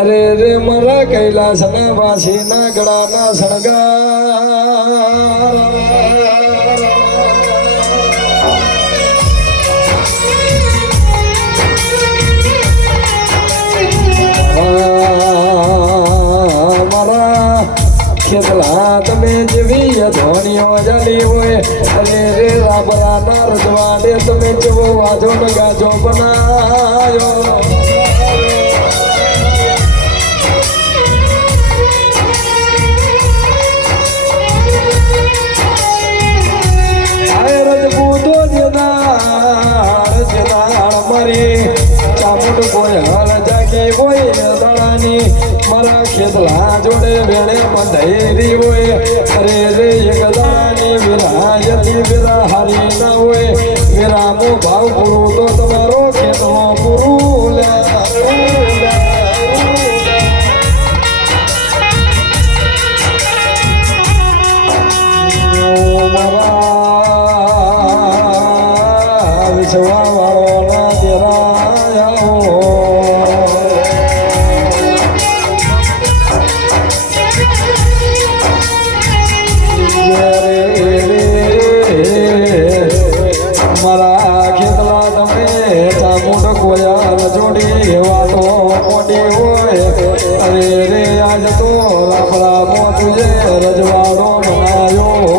અરે રે મારા કૈલાસ ના વાસી ના ગળા ના શણગાર મારા ખેતલા તમે જેવી ધોનીઓ જલી હોય અરે રે રાબરા ના રજવાડે તમે જેવો વાજો ને ગાજો બનાયો ચામુંડ કોઈ હળ જાગી હોય દળાની મારા ખેતલા જોડે વેળે બંધાયેલી હોય અરે રે એક દળાની વિરાયતી વિરા હારી ના હોય વિરામો ભાવ પૂરું તો તમારો ખેતલો પૂરું લે મારા વિશ્વા રજવાડો બનાયો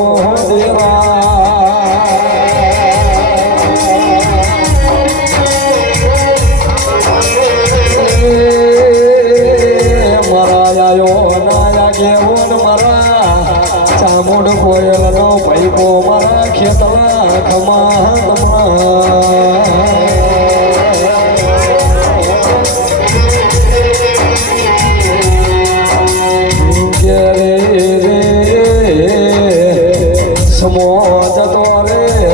મારા આયો નાયા કેવો ને મારા ચામુંડ કોયલ નો ભાઈકો મારા ખેતલા ખમા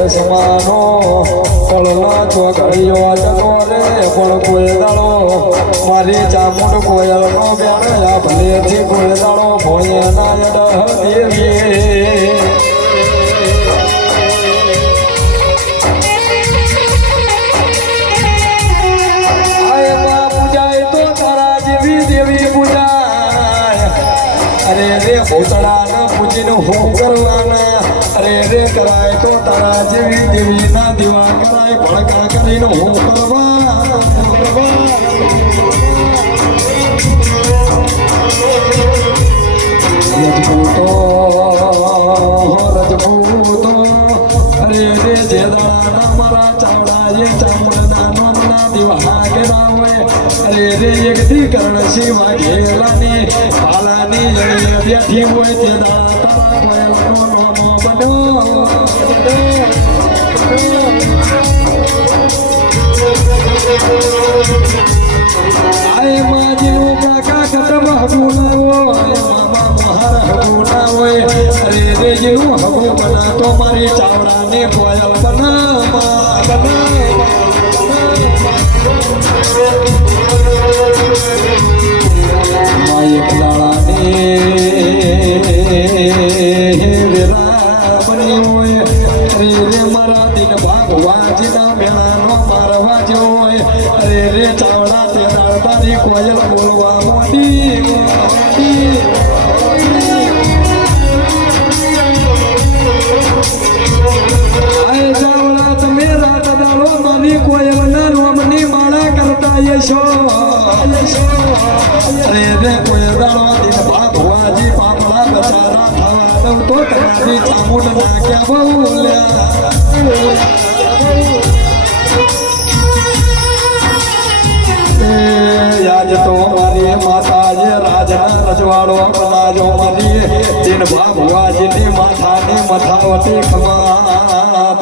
સમાનો કળનો ચોકડીઓ જતો રે પણ કોઈ દાડો મારી ચામુંડ કોયલ નો બેણ ભલેથી કોઈ દાડો ભોય ના દેવી પૂજાય તો તારા જેવી દેવી પૂજાય અરે રે ભૂતળા ના પૂજીને હોમ કરવાના અરે રે કરાય તો તારા જેવી દેવી ના દીવા કરાય ભડકા કરીને હું કરવા રજપૂતો અરે રે જે દાણા મારા ચાવડા એ ચામડા નામના દીવા કેરા હોય અરે રે એક દીકરણ શિવા ઘેલાની હાલાની જડી બેઠી હોય તે દાણા તારા કોયલનો આય માજીનો કાકા કદમ હગુનાવો મામા મહાર હગુનાવો અરે રે જેવું હગુ બના તો મારી ચાવડાને કોયલ બના માય કલાળાને વેરા બની હોય અરે રે મારા દિન ભાગવાજીના મેળાનો મારવા જો હોય અરે રે ચાવડા તે દાળબાની કોયલ બોલવા મોડી આય ચાવડા તમે રાત દાડો મારી કોયલ ના રોમની માળા કરતા યશો અરે રે કોયલ દાડો દિન ભાગવાજી પાપડા બચારા થવા દઉં તો તમારી ચામુંડ ના ક્યાં બોલ્યા યાદ તો મારી માતા જે રાજના રજવાડો બનાજો મારી દિન ભાગવાજીની માથાની મથાવતી ખમાત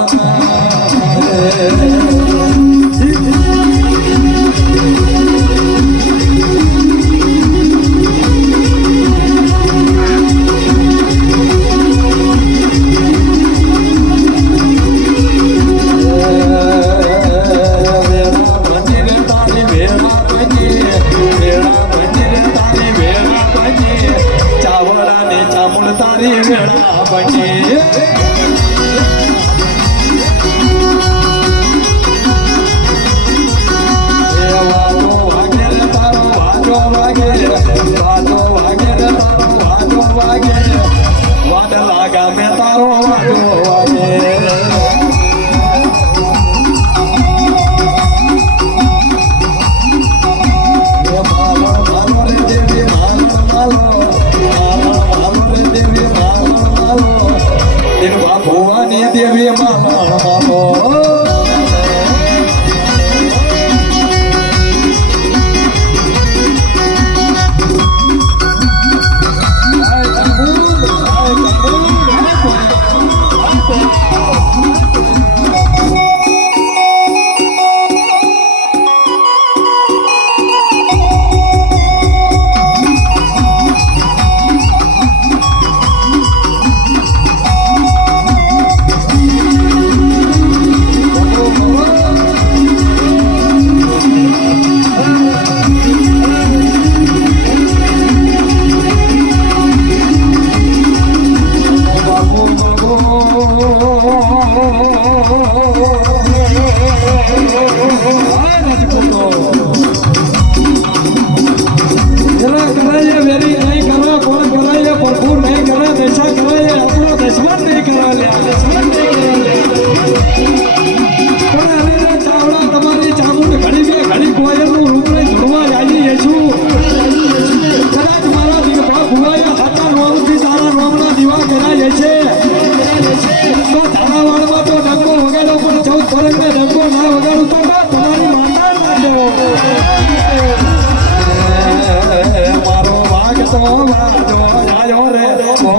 મારી વેળા બની વાદલા ગામે તારો વાજો વાગે માલો રે દેવી માલો રે દેવી માલો દિન ભવાની દેવી માલો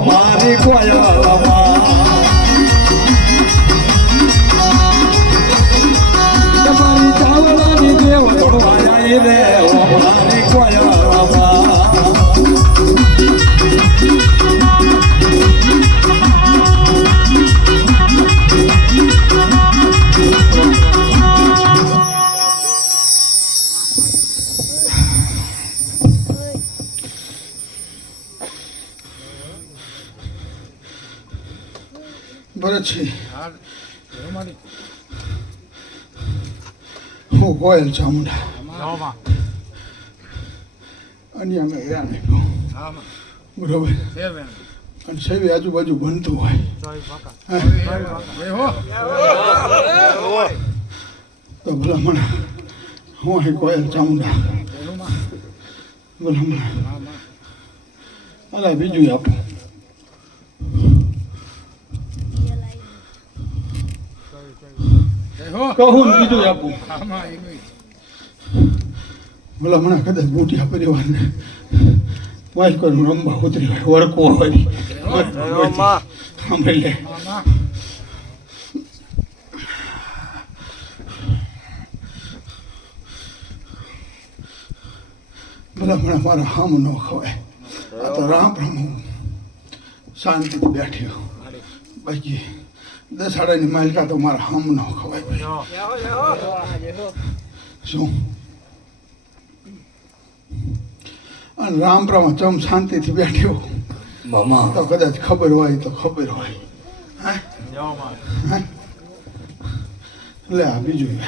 મારી કોયલમાં તમારી ચાવલાની દેવ થોડવા જાય રે મારી કોયલમાં ભરતસિંહ હું ગોયલ ચામુંડા અને અમે હેરાન બરોબર અને સૌ આજુબાજુ બનતું હોય તો ભલામણ હું અહીં ગોયલ ચામુંડા ભલામણ અલા બીજું આપો કહું બીજું આપું બોલો હમણાં કદાચ બુટિયા પરિવારને વાંચ કરું રમવા ઉતરી હોય વળકવો હોય સાંભળી લે ભલા હમણાં મારા હામ ન ખવાય આ તો રામ રામ શાંતિથી બેઠ્યો બાકી 10 આડાની માલિકા તો મારા હામ ન ખવાય શું અને રામપ્રામાં ચમ શાંતિથી બેઠ્યો મામા તો કદાચ ખબર હોય તો ખબર હોય લે આ બીજું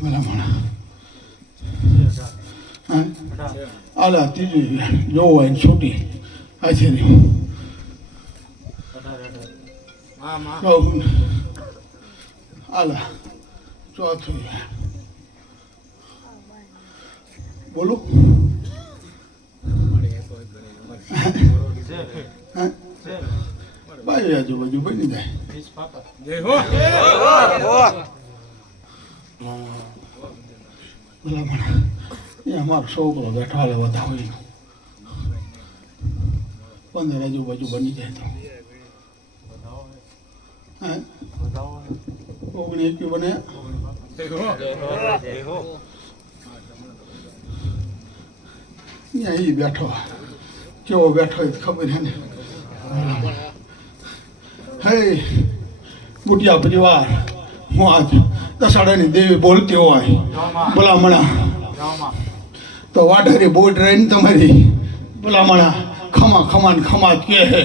ભલામણ આલા ત્રીજું જોવું હોય છૂટી આજે આલા ચોથું બોલો બાજુ આજુબાજુ બની જાય ભલામણ એ અમારો છોકરો બેઠો હાલે બધા હોય 15 આજુબાજુ બની જાય તો 19 બને અહીં બેઠો કેવો બેઠો એ ખબર હે ને હે બુટિયા પરિવાર હું આજ દસાડાની દેવી બોલતી હોય ભલામણા તો વાઢરી બોટ રહીને તમારી ભલામણા ખમા ખમા ને ખમા જ કે હે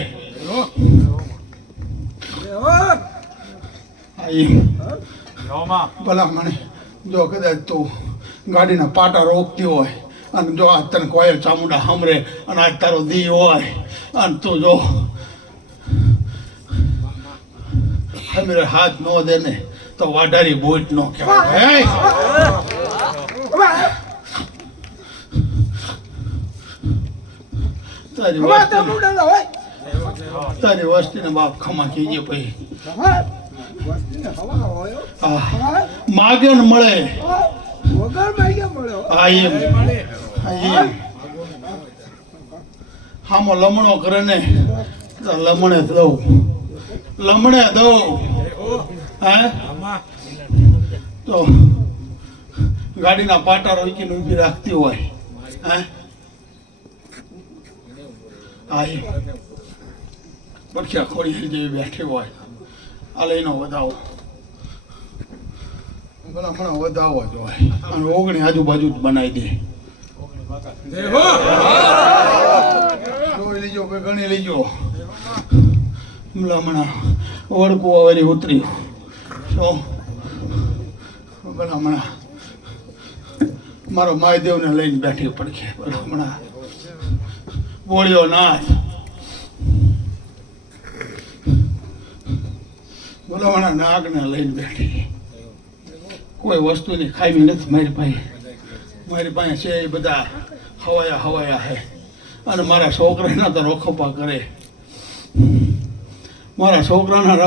આ એમ ભલા મને જો કદાચ તું ગાડીના પાટા રોકતી હોય અને જો આ તને કોયલ ચામુંડા સાંભળે અને આજ તારો દી હોય અને તું જો હમરે હાથ ન દે ને તો વાઢારી બોટ નો કહેવાય તારી વસ્તીને બાપ ખમા કીજે પછી માગે ને મળે હામો લમણો કરે ને તો લમણે દઉં હે તો ગાડીના પાટા રોકીને ઊભી રાખતી હોય હે પડખ્યા ખોડી જેવી બેઠી હોય આ લઈને વધાવો ભલા હમણાં વધાવો જ હોય અને ઓગણી આજુબાજુ જ બનાવી દે જોઈ લીજો કે ગણી લીજો હમણાં વડકું વાળી ઉતરી શું ભલા હમણાં મારો મહાદેવને લઈને બેઠી પડખે ભલા હમણાં બોળ્યો નાચ બોલો મારા નાગને લઈને બેઠી કોઈ વસ્તુની ખામી નથી મારી પાસે છે એ બધા હવાયા હે અને મારા છોકરાના તો રખોપા કરે મારા છોકરાના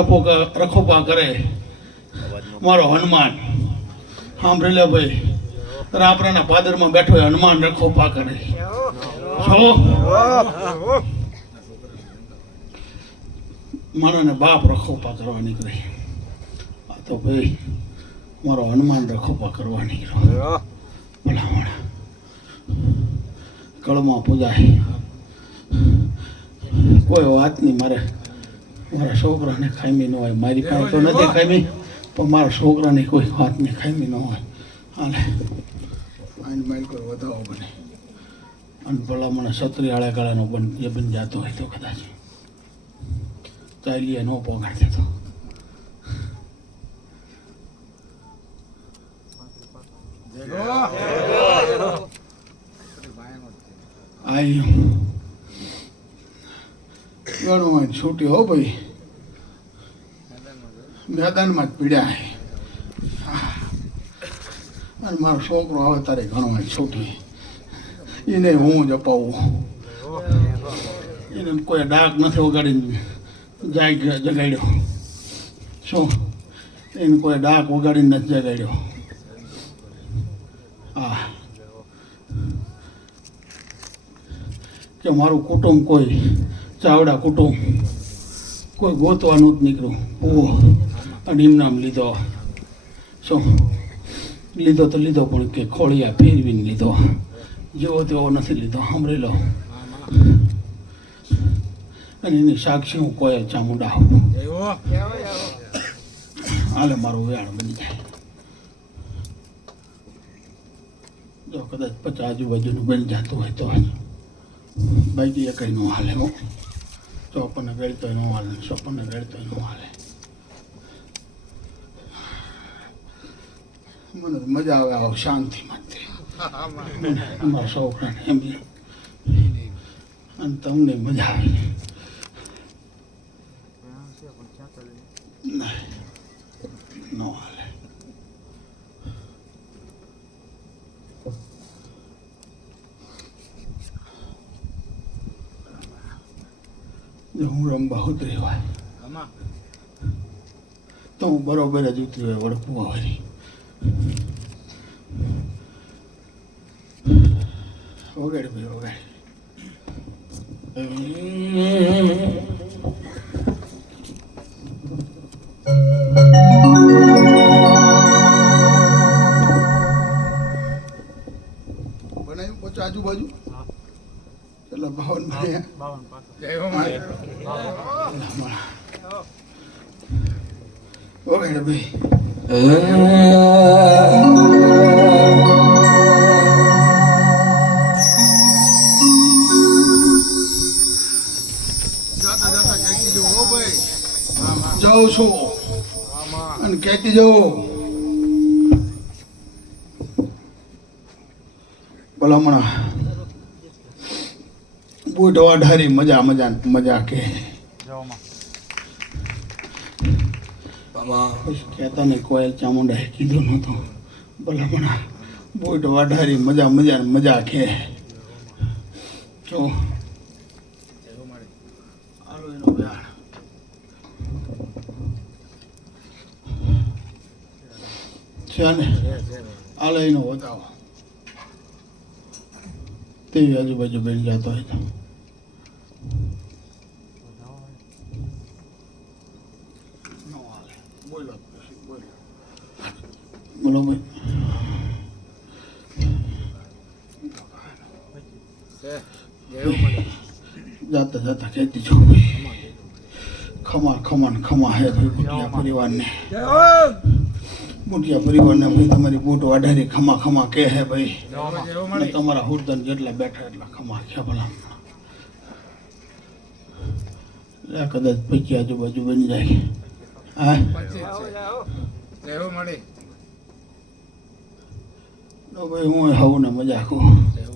રખોપા કરે મારો હનુમાન સાંભળી લે ભાઈ રાપરાના પાદરમાં બેઠો હોય હનુમાન રખોપા કરે માણસને બાપ રખોપા કરવા નીકળી આ તો ભાઈ મારો હનુમાન રખોપા કરવા નીકળ્યો ભલામણ કળમાં પૂજાય કોઈ વાત નહીં મારા છોકરાને ખામી ન હોય મારી પાસે તો નથી ખામી પણ મારા છોકરાને કોઈ વાતની ખામી ન હોય હાલે આને માઇલ કોઈ વધાવો બને અને ભલા મને સત્રી આળા ગાળાનો જે બન જાતો હોય તો કદાચ ચાલીએ ન પોગાડ દેતો ગણું છૂટી હો ભાઈ મેદાનમાં જ પીડ્યા અને મારો છોકરો આવે તારે ગણવા છૂટી એને હું જ અપાવું એને કોઈ ડાક નથી વગાડીને જગાડ્યો શું એને કોઈ ડાક વગાડીને નથી જગાડ્યો કે મારું કુટુંબ કોઈ ચાવડા કુટુંબ કોઈ ગોતવાનું જ નીકળ્યું અને એમનામ લીધો શું લીધો તો લીધો પણ કે ખોળિયા ફેરવીને લીધો જેવો તેવો નથી લીધો સાંભળી લો અને એની સાક્ષી હું કોઈ ચામુંડા હાલે મારું વેણ બની જાય જો કદાચ 50 આજુબાજુનું બની જતું હોય તો બાકી એ કંઈ ન હાલે હો 54 વેળતો ન હાલે 56 વેળતો ન હાલે મને મજા આવે આવ શાંતિ માટે અમારા છોકરાને એમ અને તમને મજા આવે ન હાલે હું રંબા ઉતરી હોય તો હું બરોબર જ ઉતરી હોય વડકું હોય વગાડ ભાઈ વગાડ બનાવ્યું પોચો આજુબાજુ એટલે 52 વગાડ ભાઈ છું અને કહેતી જવું ભલામણા બુટ વાઢારી મજા મજા મજા કે કહેતા ને કોયલ ચામુંડાએ કીધું નહોતું ભલામણા બુટ વાઢારી મજા મજા મજા કે જો હાલો એનો વ્યાણ છે ને હાલો એનો વધાવો તેવી આજુબાજુ બેન જતો હોય તો બોલો ભાઈ જાતા જાતા કહેતી છું ખમા ખમા ને ખમા હે ભાઈ બુટિયા પરિવારને ભાઈ તમારી બૂટ વાઢારી ખમા ખમા કે હે ભાઈ અને તમારા હુરદન જેટલા બેઠા એટલા ખમા છે ભલા કદાચ પૈકી આજુબાજુ બની જાય હા ભાઈ હું હવું ને મજા આખું હોય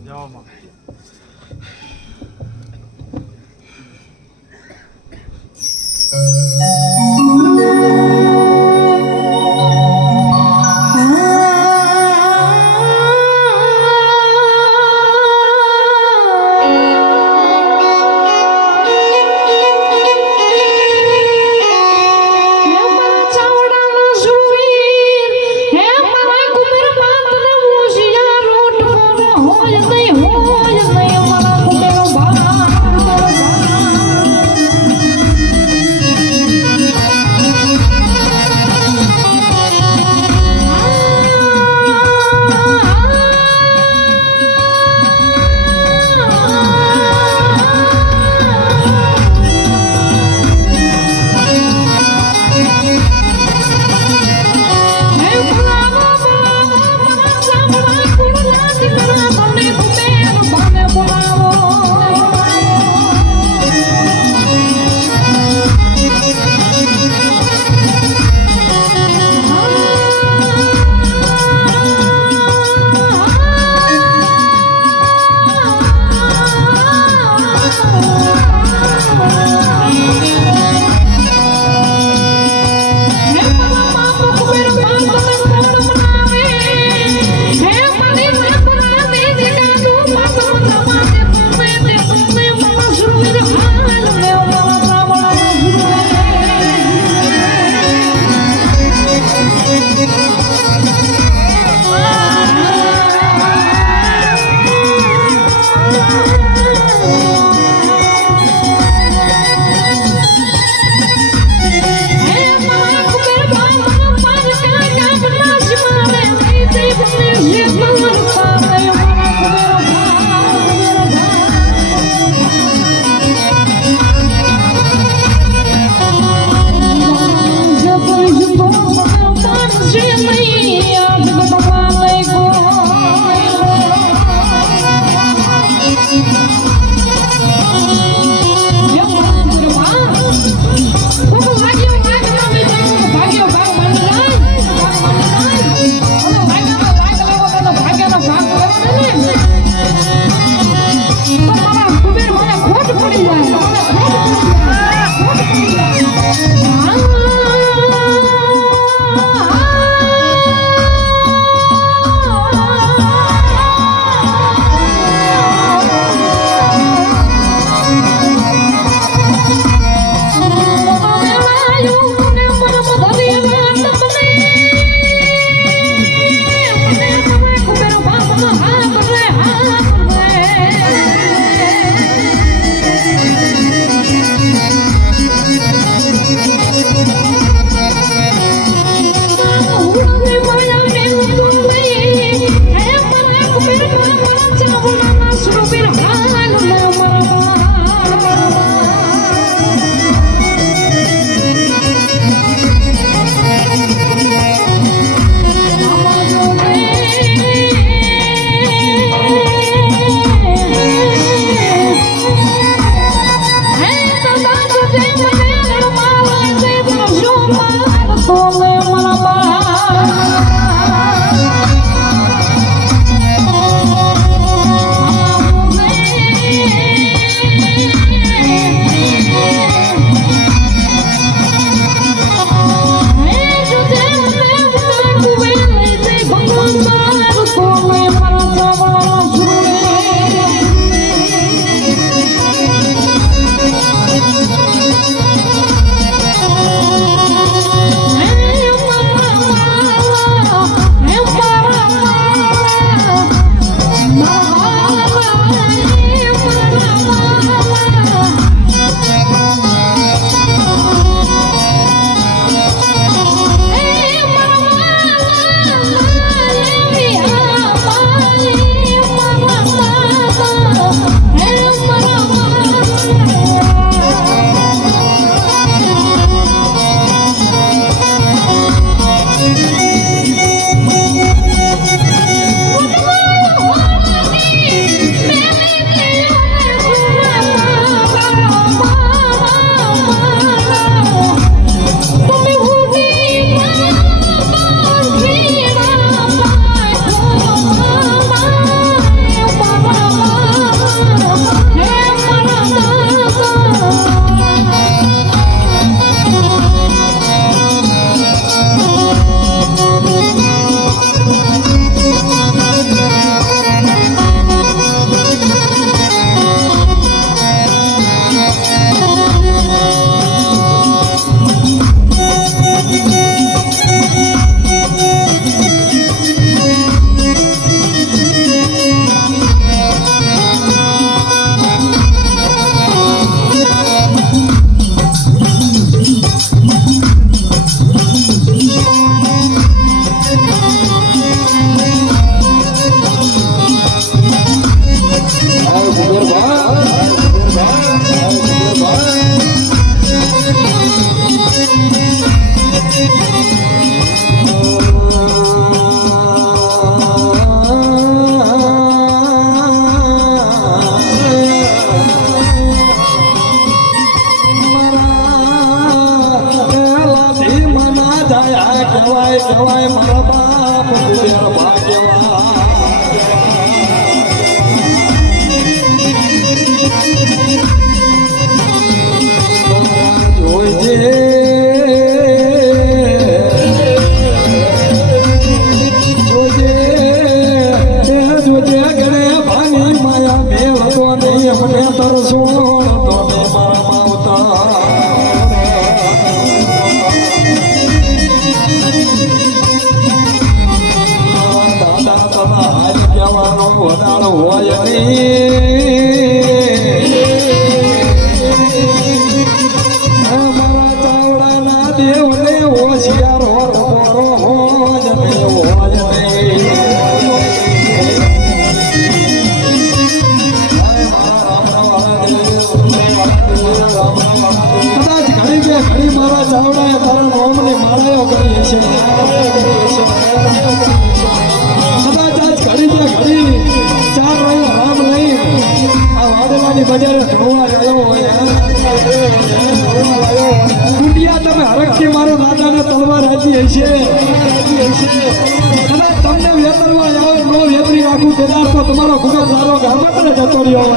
તમારો ગુનો સારો ગામમાં જતો રહ્યો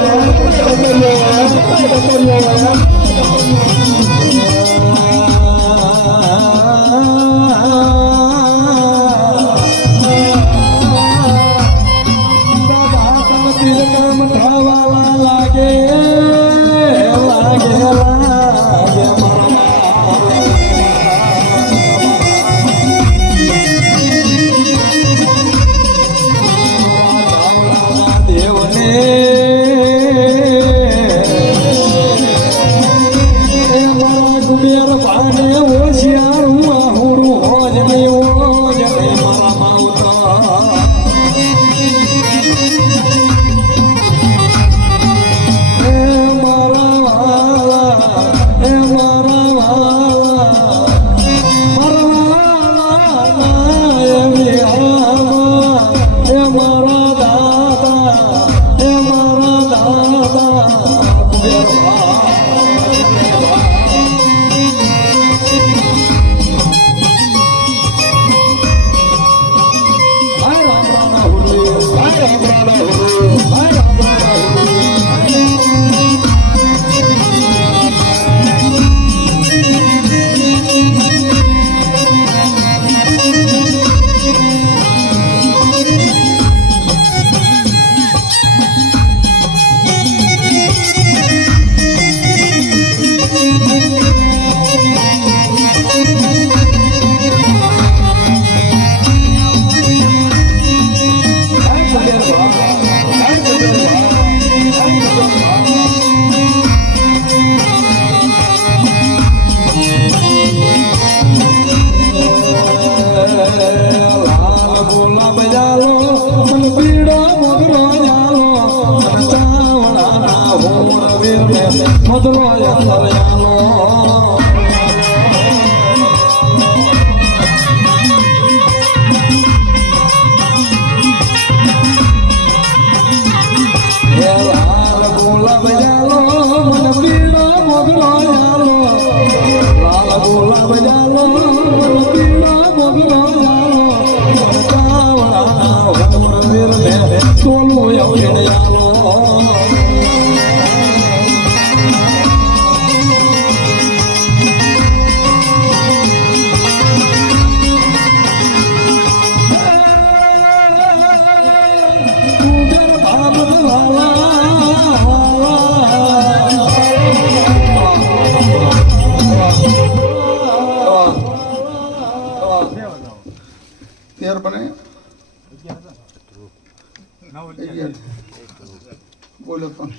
બોલો પણ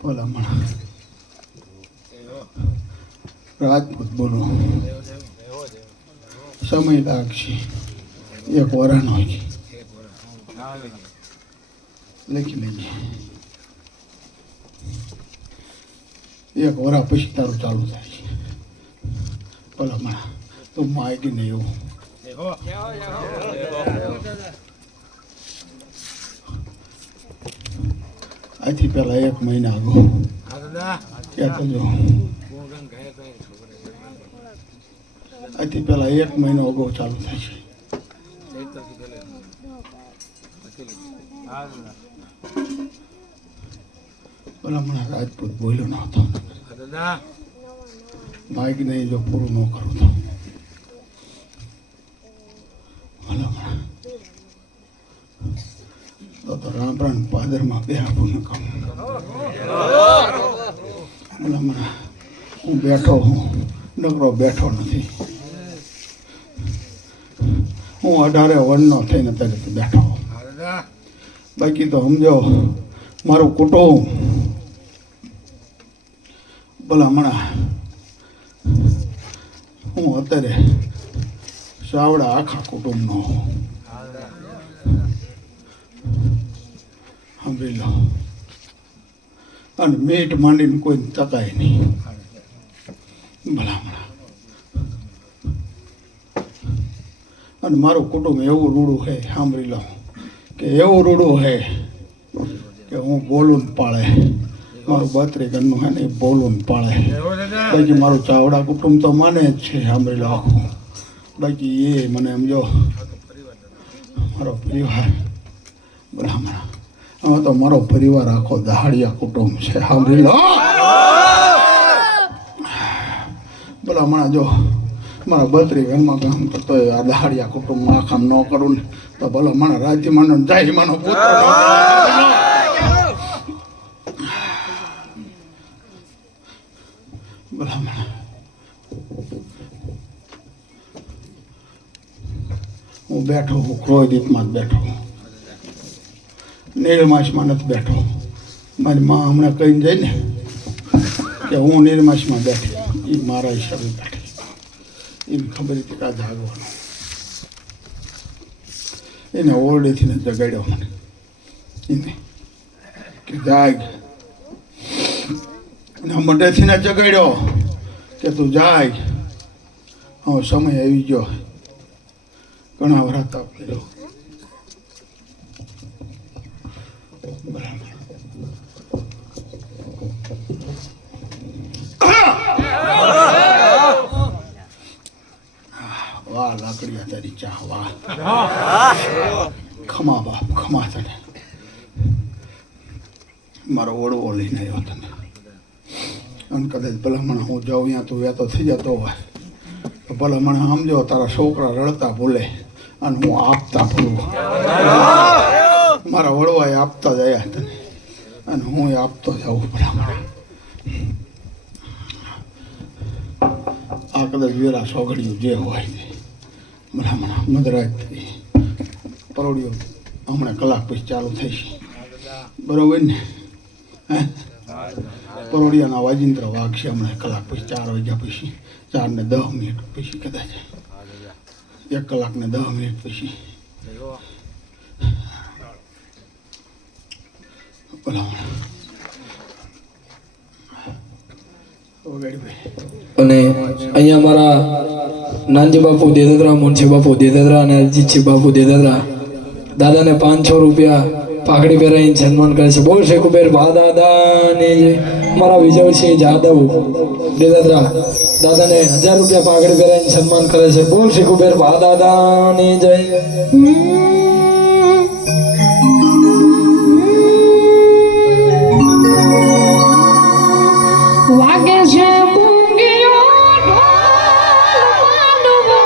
ભલામણ રાજપૂત બોલો સમય લાગશે એક વરાનો છે લખી લેજે એક વરા પછી તારું ચાલુ થાય છે ભલામણ તો માહિતી નહીં એવું આથી પહેલા 1 મહિના આગળ ક્યાં તો જો આથી પહેલા 1 મહિનો અગાઉ ચાલુ થાય છે ભલામણા રાજપૂત બોલ્યો નહોતો માઇક નહીં જો પૂરું ન કરું તો ભલામણા તો રામરાણ પાદરમાં બે આપું ન કહું ભલામણા હું બેઠો હું નકરો બેઠો નથી હું 18 વર્ષનો થઈને પહેલેથી બેઠો બાકી તો સમજો મારું કુટુંબ ભલામણા હું અત્યારે સાવડા આખા કુટુંબનો સાંભળી લો અને મીઠ માંડીને કોઈ તકાય નહીં ભલામણા અને મારું કુટુંબ એવું રૂડું છે સાંભળી લો કે એવું રૂડું છે કે હું બોલું ને પાળે મારું 32 ઘરનું છે ને એ બોલું ને પાળે બાકી મારું ચાવડા કુટુંબ તો માને જ છે સાંભળી લો આખું બાકી એ મને સમજો મારો પરિવાર ભલામણા હવે તો મારો પરિવાર આખો દહાડિયા કુટુંબ છે સાંભળી લો ભલામણા જો મારા 32 ઘરમાં કામ કરતો હોય આ દહાડિયા કુટુંબમાં આ કામ ન કરું ને તો ભલો મારા રાજ્યમાંનો જાહીમાંનો પુત્ર ભલામણા હું બેઠો હું ક્રોધિતમાં જ બેઠો નિર્માશમાં નથી બેઠો મારી મા હમણાં કહીને જાય ને કે હું નિર્માશમાં બેઠી એ મારા હિસાબે બેઠી એને ખબર હતી કાં જાગવાનું એને ઓરડેથી ને જગાડ્યો મને એને કે જાગ એને મઢેથી ને જગાડ્યો કે તું જાગ હવે સમય આવી ગયો ઘણા વરસ તાપ કર્યો બરાબર વાહ લાકડિયા તારી ચા વાહ ખમા બાપ ખમા તને મારો ઓળવો લઈને આવ્યો તને અને કદાચ ભલામણ હું જાઉં ત્યાં તું વેતો થઈ જતો હોય તો ભલામણ સમજો તારા છોકરા રડતા ભૂલે અને હું આપતા ભૂલું મારા વડવાએ આપતા જયા તને અને હું આપતો જાઉં ભલામણ આ કદાચ વેરા સોગડિયું જે હોય ભલામણ મધરાજ પરોડિયો હમણાં કલાક પછી ચાલુ થઈશ બરોબર ને હે પરોડિયાના વાજિંત્ર વાગશે હમણાં કલાક પછી 4 વાગ્યા પછી 4 ને 10 મિનિટ પછી કદાચ 1 કલાક ને 10 મિનિટ પછી અને અહીંયા મારા નાનજી બાપુ દેદરા મુનશી બાપુ દેદરા અને અરજીતસિંહ બાપુ દેદરા દાદાને 500 રૂપિયા પાઘડી પહેરાવીને સન્માન કરે છે. બોલ છે કુબેર ભા દાદાને મારા વિજયસિંહ જાદવ દેદરા દાદાને 1000 રૂપિયા પાઘડી પહેરાવીને સન્માન કરે છે. બોલ છે કુબેર ભા દાદાને જય. વાગે છે પૂંગીઓ ઢોલ માંડવો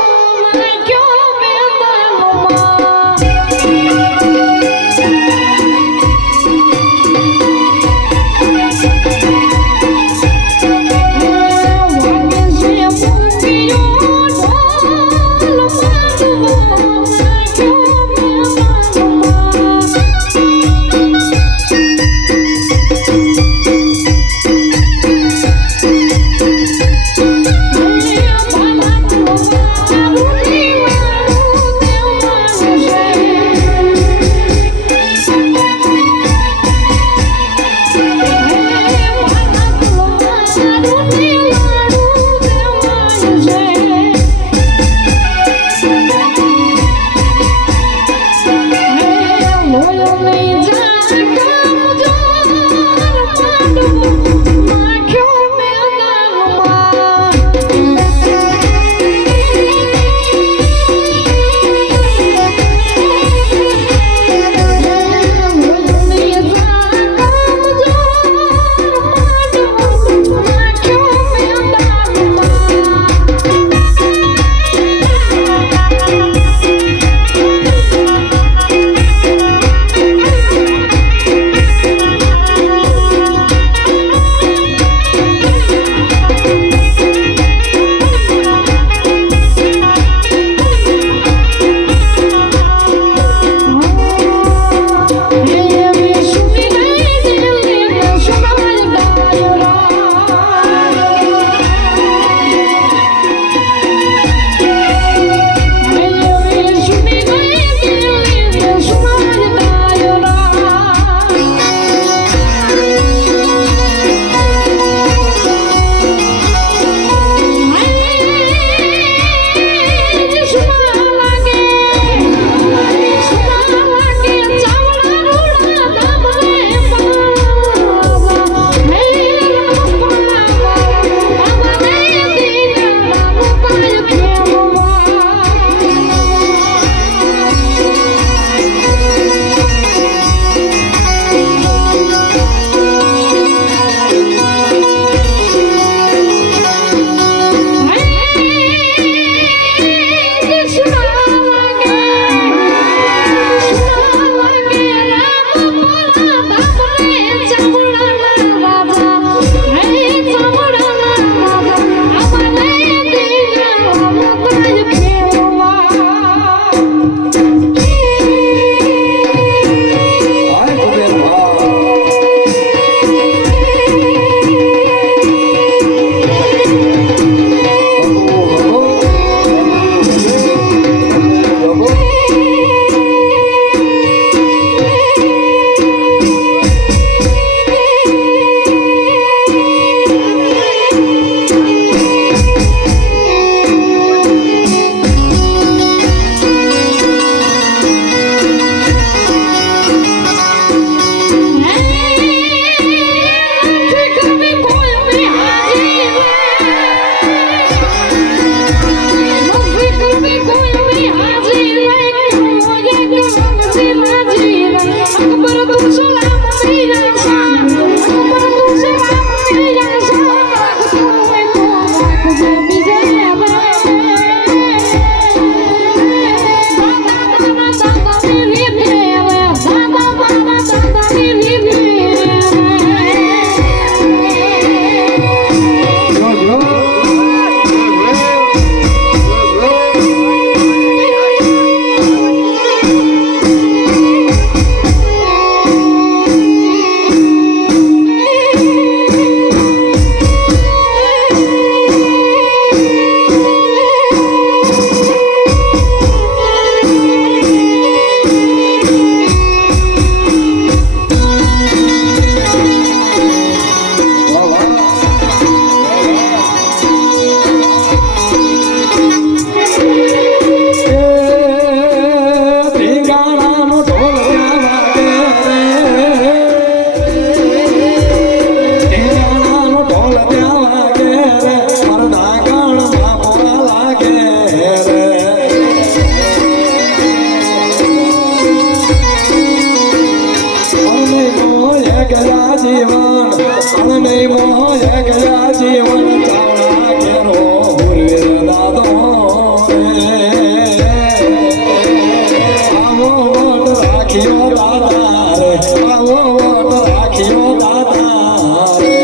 નાખ્યો મેદાનમાં જીવન અણને મોહ ગયા જીવન ચાવડા કેરો હુરવીર દાદો આવો વટ રાખ્યો દાદા રે આવો વટ રાખ્યો દાદા રે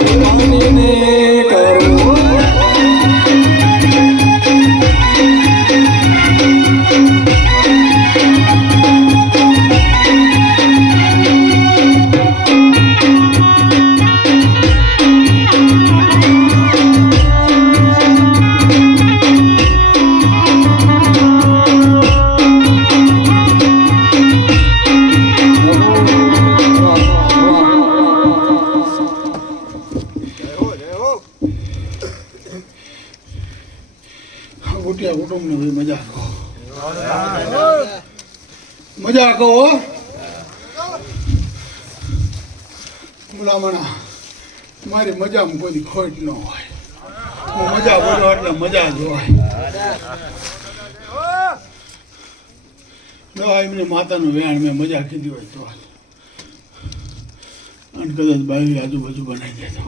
પાણીને કરું ગોટિયા કુટુંબને ભાઈ મજા કહો મજા કહો ભલામણા મારી મજામાં કોઈ ખોટ ન હોય હું મજા બોલો એટલે મજા જ હોય એમની માતાનું વેણ મેં મજા કીધી હોય તો અને કદાચ બાવી આજુબાજુ બનાવી દેતો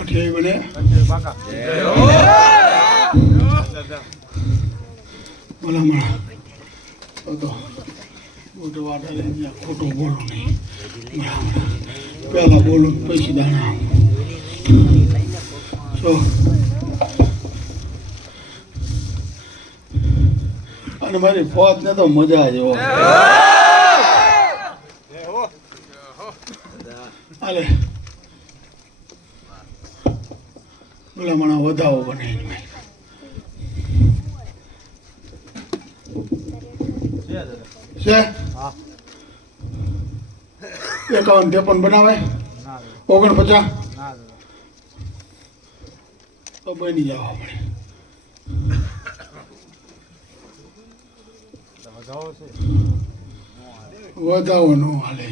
અઠે બને ભલામણા તો મોટો વાટા લઈને ખોટું બોલું નહીં બરાબર પહેલાં બોલું પછી દાણા તો અને મારી ફોજ ને તો મજા જ હોય હાલે ભલામણા વધાવો બનાવીને છે 51-53 બનાવે 49 તો બની જાવ આપણે વધાવો ન હાલે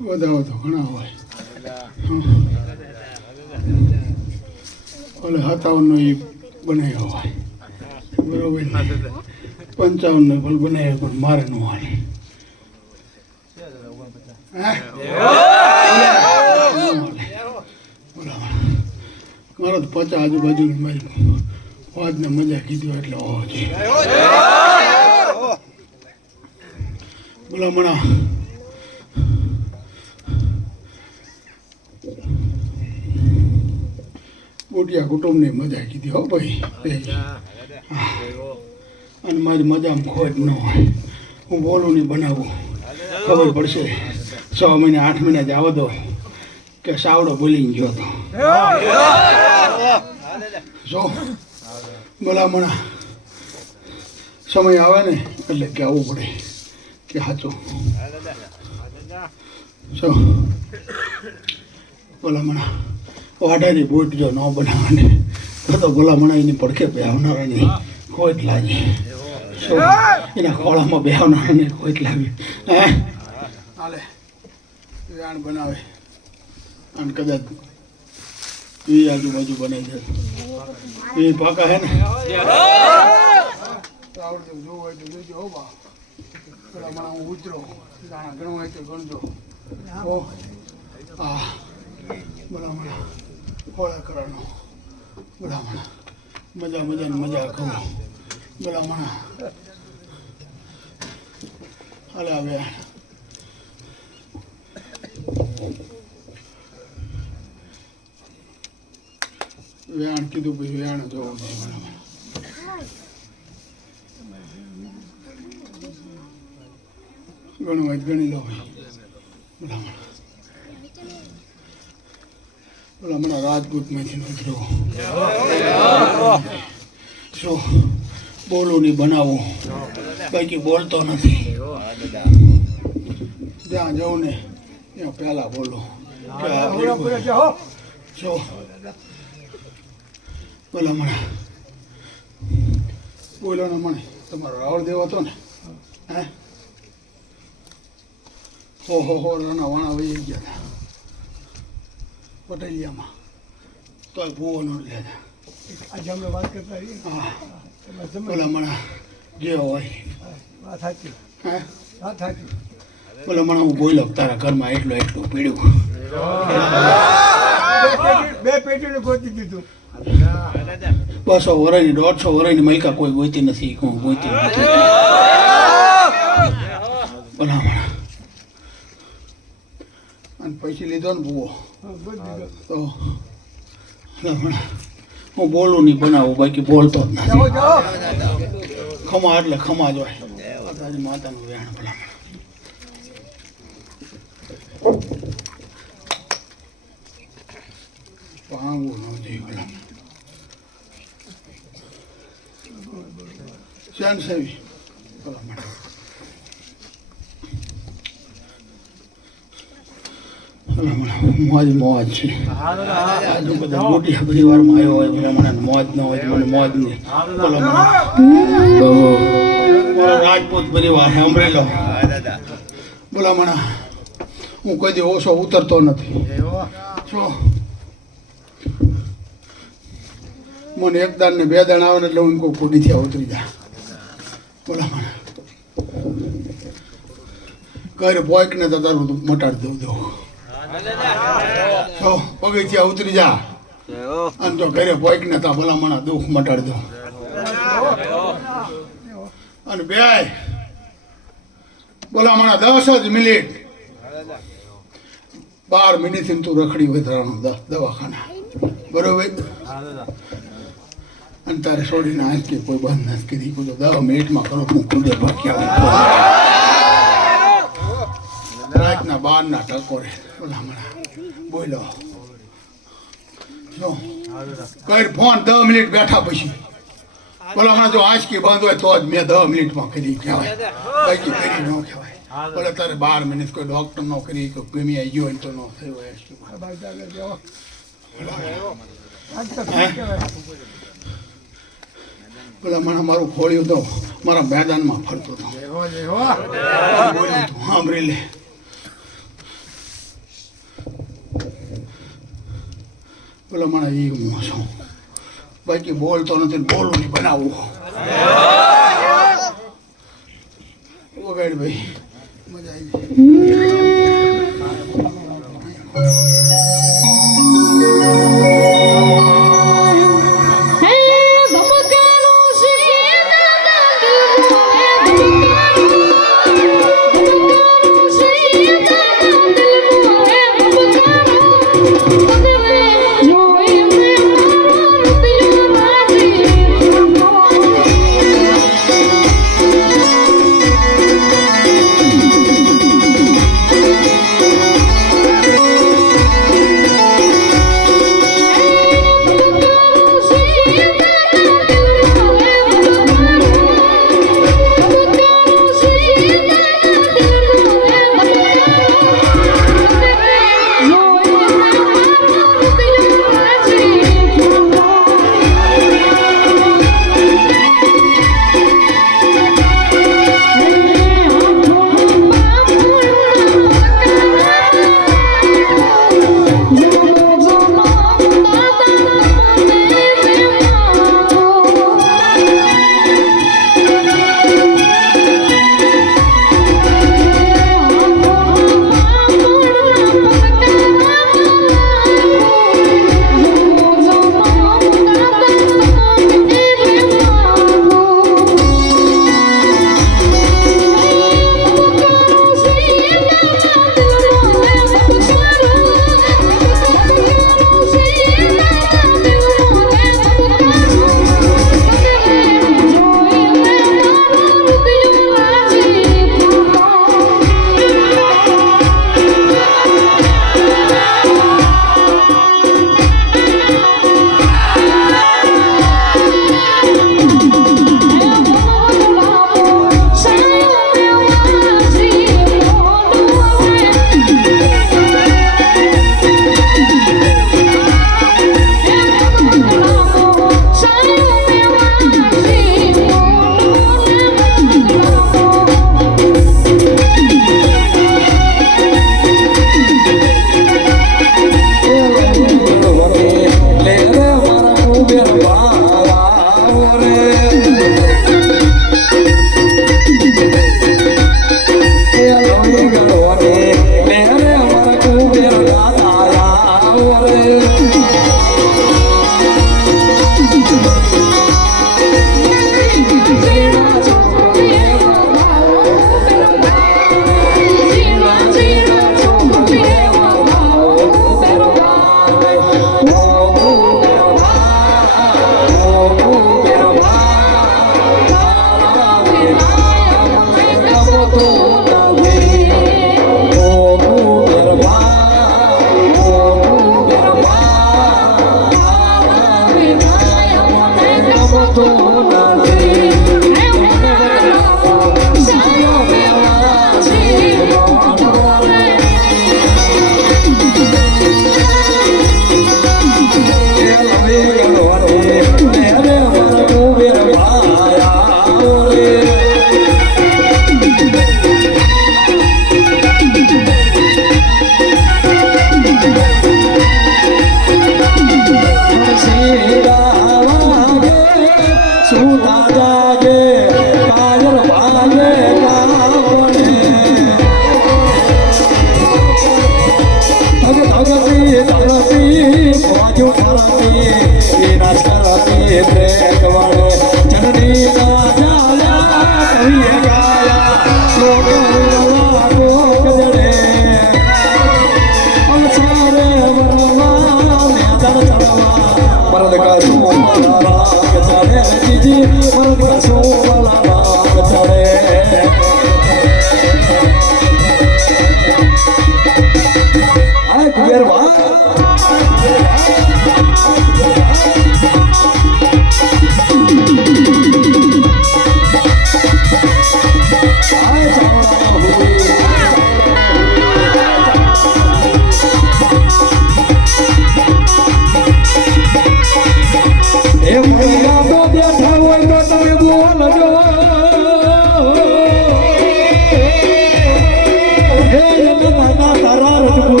વધાવો તો ઘણા હોય ઓલે 57 નો એ બનાવ્યો હોય બરોબર 55 નો ભલ બનાવ્યો પણ મારે ન હાલે મારો તો 50 આજુબાજુ મારી ફોજને મજા કીધી એટલે હોવો જોઈએ ભલામણા ગોટિયા કુટુંબની મજા કીધી હો ભાઈ અને મારી મજામાં ખોટ ન હોય હું બોલું નહીં બનાવું ખબર પડશે 6 મહિના 8 મહિના જ આવવા દો કે સાવડો બોલી ગયો હતો જો ભલામણા સમય આવે ને એટલે કહેવું પડે કે સાચું જો ભલામણા વાઢાની બોટ જો ન બનાવવાને તો ભલામણા એની પડખે બેહનારાની ખોટ લાગે એના ખોળામાં બેહનારાને ખોટ લાગે હે હાલે વેણ બનાવે અને કદાચ એ આજુબાજુ બનાવી દે એ પાકા હે ને આવડતું જોવું હોય તો જોજો હો બા ભલામણા હું ઉતરો દાણા ઘણું હોય તો ગણજો ઓ હા ભલામણા ખોળા કરવાનો ભલામણા મજા મજાની મજા કહું ભલામણા હાલે આવે વેણ કીધું પછી વેણ જોવું છે ભલામણા ઘણું હોય ગણી લો ભાઈ ભલામણા ભલામણા રાજપૂતમાંથી ઉતરો શું બોલું નહીં બનાવું બાકી બોલતો નથી જ્યાં જાઉં ને ત્યાં પહેલાં બોલું શું ભલામણા બોલો ને મને તમારો રાવળ દેવો હતો ને હે હો રાણા વાણા વહી ગયા હતા પટેલિયામાં તો ભૂવો ન લેતા આજે અમે વાત કરતા હા ભલામણા જે હોય વાત સાચી હે વાત સાચી ભલામણા હું બોલ્યો તારા ઘરમાં એટલું પીડ્યું બે પેટીને ગોતી દીધું 200 વર્ષની 150 વર્ષની મૈકા કોઈ ગોતી નથી ગોતી નથી ભલામણ અને પૈસા લીધો ને ભૂવો તો ભલામણ હું બોલું નહીં બનાવું બાકી બોલતો જ નથી ખમા એટલે ખમા જ હોય તારી માતાનું વેણ ભલામણ પાંગું ન જોઈએ ભલામણ શ્યાન સેવી ભલામણ મોજ મોજ છે આજુ બધા મોટી પરિવારમાં આવ્યો હોય બોલા મને મોજ ન હોય મને મોજ નહીં બોલો મને મારો રાજપૂત પરિવાર છે અમરેલો બોલા મને હું કોઈ દી ઓછો ઉતરતો નથી શું મને એક દાન ને બે દાન આવે ને એટલે હું કોઈ કુડીથી ઉતરી જા બોલા મને ઘરે પોઈક ને તો તારું મટાડી દઉં તો પગથિયા ઉતરી જા અને તો ઘરે પોઈક ને તા ભલામણા દુઃખ મટાડી દો અને બે ભલામણા 10 જ મિનિટ 12 મિનિટથી તું રખડી વધારાનું દવાખાના બરોબર અને તારે છોડીને આંચકી કોઈ બંધ નથી કીધી કોઈ 10 મિનિટમાં કરો હું ખુદે ભાગ્યા રાતના 12 ટકોરે ભલામણા બોલો જો કઈ ફોન 10 મિનિટ બેઠા પછી ભલામણા જો આંચકી બંધ હોય તો જ મેં 10 મિનિટમાં કરી કહેવાય બાકી કરી ન કહેવાય ભલે તારે 12 મિનિટ કોઈ ડોક્ટર નો કરી કોઈ ગમી આવી ગયો તો ન થયું હોય ભલામણા મારું ખોળ્યું તો મારા મેદાનમાં ફરતો હતો સાંભળી લે ભલામણા એ હું છું બાકી બોલતો નથી બોલું નહીં બનાવવું વગાડ ભાઈ મજા Thank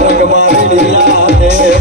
રંગ મારી લીલા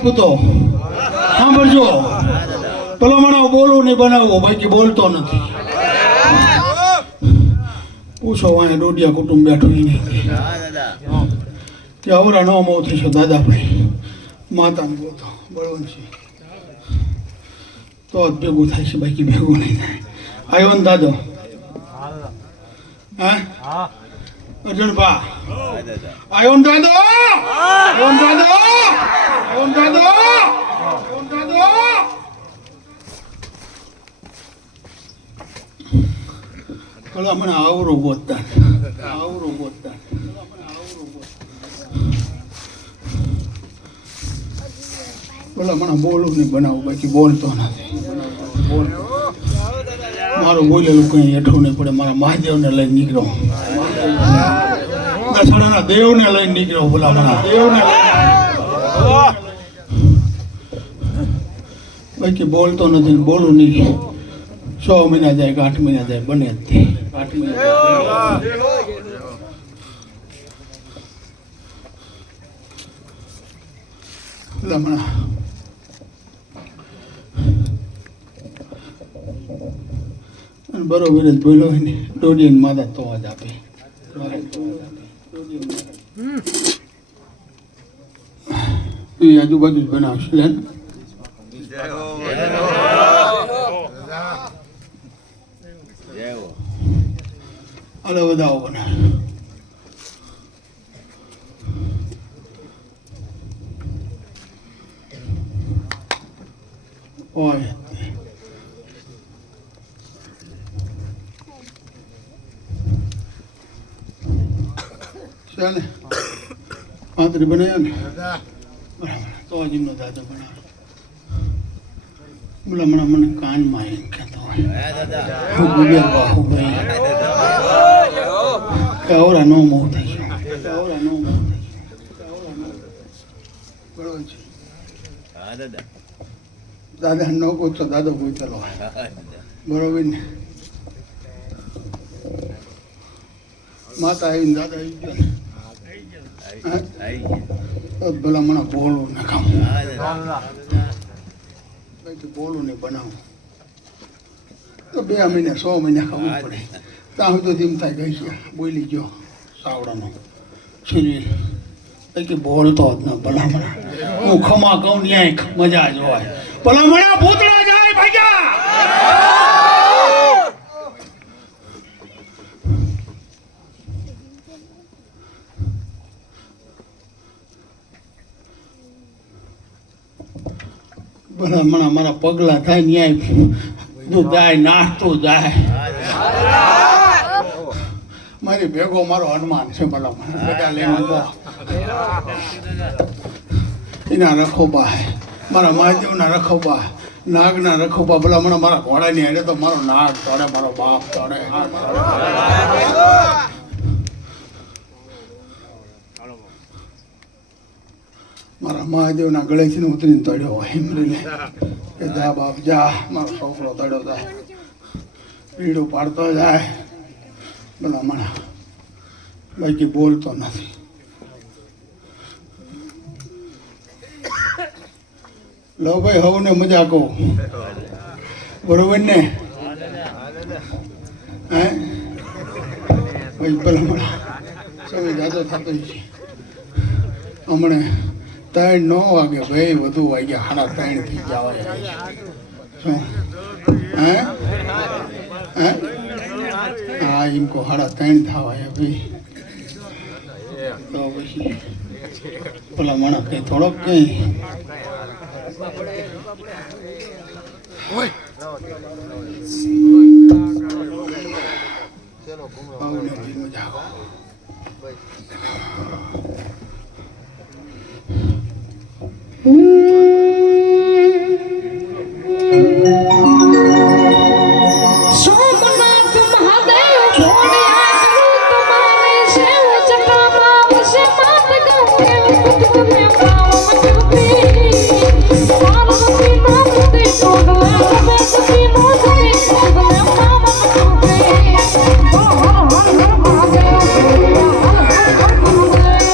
રાજપૂતો સાંભળજો, ભલામણ બોલું નહીં બનાવવું, બાકી બોલતો નથી. પૂછો વાંહે ડોડિયા કુટુંબ બેઠું ઈ નહીં કે અવરા નો મોં થશો દાદાભાઈ માતાને બોલતો બળવંતસિંહ તો જ ભેગું થાય છે, બાકી ભેગું નહીં થાય. આવ્યો ને દાદો? હા અર્જુનભા આવ્યો ને દાદો? આવ્યો ને દાદો? આવ્યો ને દાદો? આવ્યો ને દાદો? ભલા મને આવરો બોલતા ભલા મને બોલું નહીં બનાવું, બાકી બોલતો નથી. મારું બોલેલું કઈ હેઠું નહીં પડે. મારા મહાદેવને લઈને નીકળો, દસડાના દેવને લઈને નીકળો. ભલા મને દેવને બાકી બોલતો નથી ને બોલું નહીં. 6 મહિના જાય કે 8 મહિના જાય બને જ તે 8 મહિના લમણા બરોબર જ બોલો હોય ને ડોડિયન માતા તો જ આપે. એ આજુબાજુ જ બનાવશે લે અલે વધાવો બનાવે. ઓય ચાલે પાંતરી બનાવ્યા ને બરાબર તો જ એમનો દાદો બનાવે. બોલા હમણાં મને કાનમાં એમ કહેતો હોય કે આવરા નો મોં થઈ ગયો, આવરા નો મોં થઈ ગયો. બરોબર છે દાદા નો પૂછતો દાદો પૂછેલો હોય બરોબર ને. માતા આવીને દાદા આવી ગયો ને ભલા મને બોલું ને ખાવું, બોલું ને બનાવું તો 2 મહિના 100 મહિના ખાવું પડે. ત્યાં સુધી તો એમ થાય ગઈ છે બોલી ગયો સાવડાનો સુરવીર કે બોલતો જ ન. ભલામણા હું ખમા કહું ન્યાય મજા જ હોય. ભલામણા ભૂતળા જાય ભાગ્યા. ભલામણા મારા પગલા થાય ન્યાય તું જાય નાચતું જાય. મારી ભેગો મારો હનુમાન છે ભલામણ બધા લઈને એના રખોબા મારા મહાદેવના રખોબા નાગના રખોબા ભલામણ મારા ઘોડાની હારે તો મારો નાગ તોડે, મારો બાપ તોડે. મારા મહાદેવના ગળેથી ઉતરીને તળ્યો હોય હિમરીને કે જા બાપ જા, મારો છોકરો તળ્યો જાય પીડું પાડતો જાય. ભલામણ બાકી બોલતો નથી. લો ભાઈ હવને મજા કહું બરોબર ને? હે ભાઈ ભલામણ સમય જાતો થતો છે. હમણે 3 9 વાગે ભાઈ વધુ વાગ્યા 3:30 થઈ જવા શું હે હે હા એમ કહો 3:30 થવા ભાઈ. તો પછી પેલા માણસ કઈ થોડોક કઈ મજા સોમનાથ મહાદેવ ભોળિયા કરું તમારે સેવ ચકામાં વસે માત ગમે તમે પાવ મચુપી પાર્વતી નો મુદે છોડલા તમે સતી નો સતી છોડલા પાવ મચુપી હર હર મહાદેવ હર હર મહાદેવ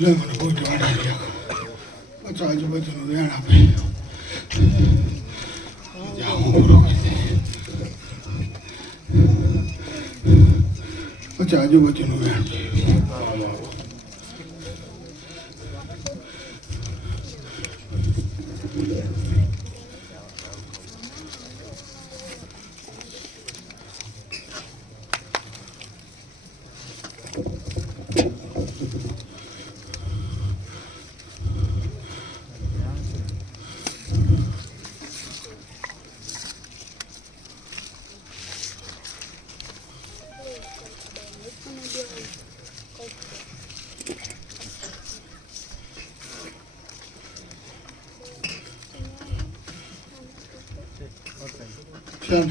લે મને ગોટ વાળા પછી આજુબાજુનું વેણ આપે જાઉં પૂરો કરી દે પછી આજુબાજુનું વેણ ચાલ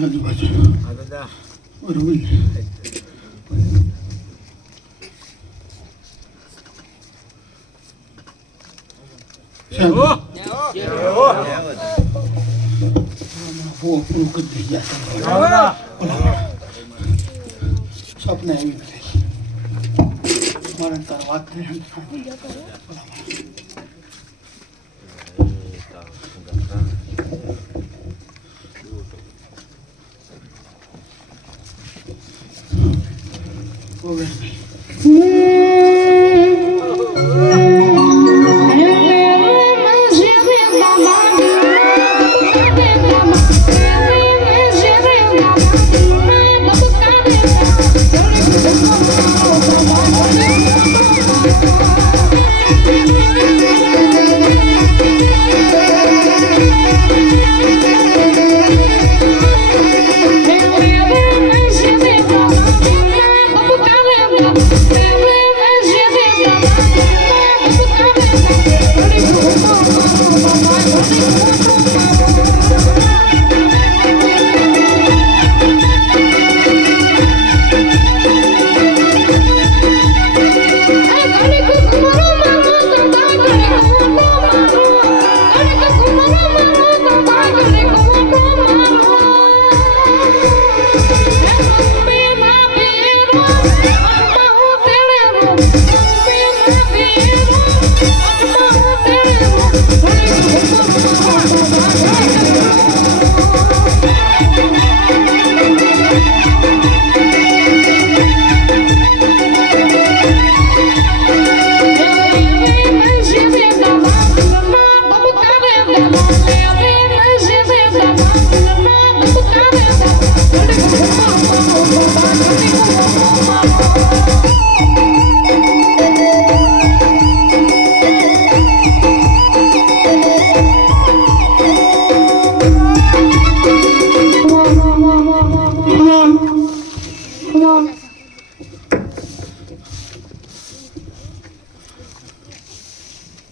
આજુબાજુ બરોબર ને પૂરું કરી દઈ ગયા સપને આવી નથી મારે તાર વાત નહીં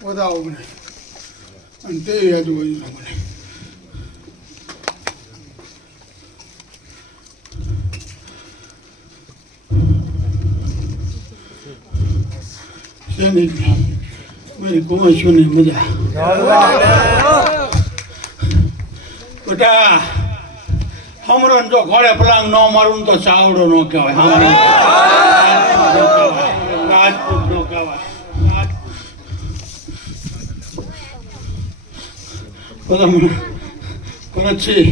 વધાવો મને અને તે આજુબાજુના મને मेरी कुमार सुने मजा बेटा हमरो जो घोड़े पलंग न मारूं तो चावड़ो न कहे राजपूत न कहे બધા મને કચ્છી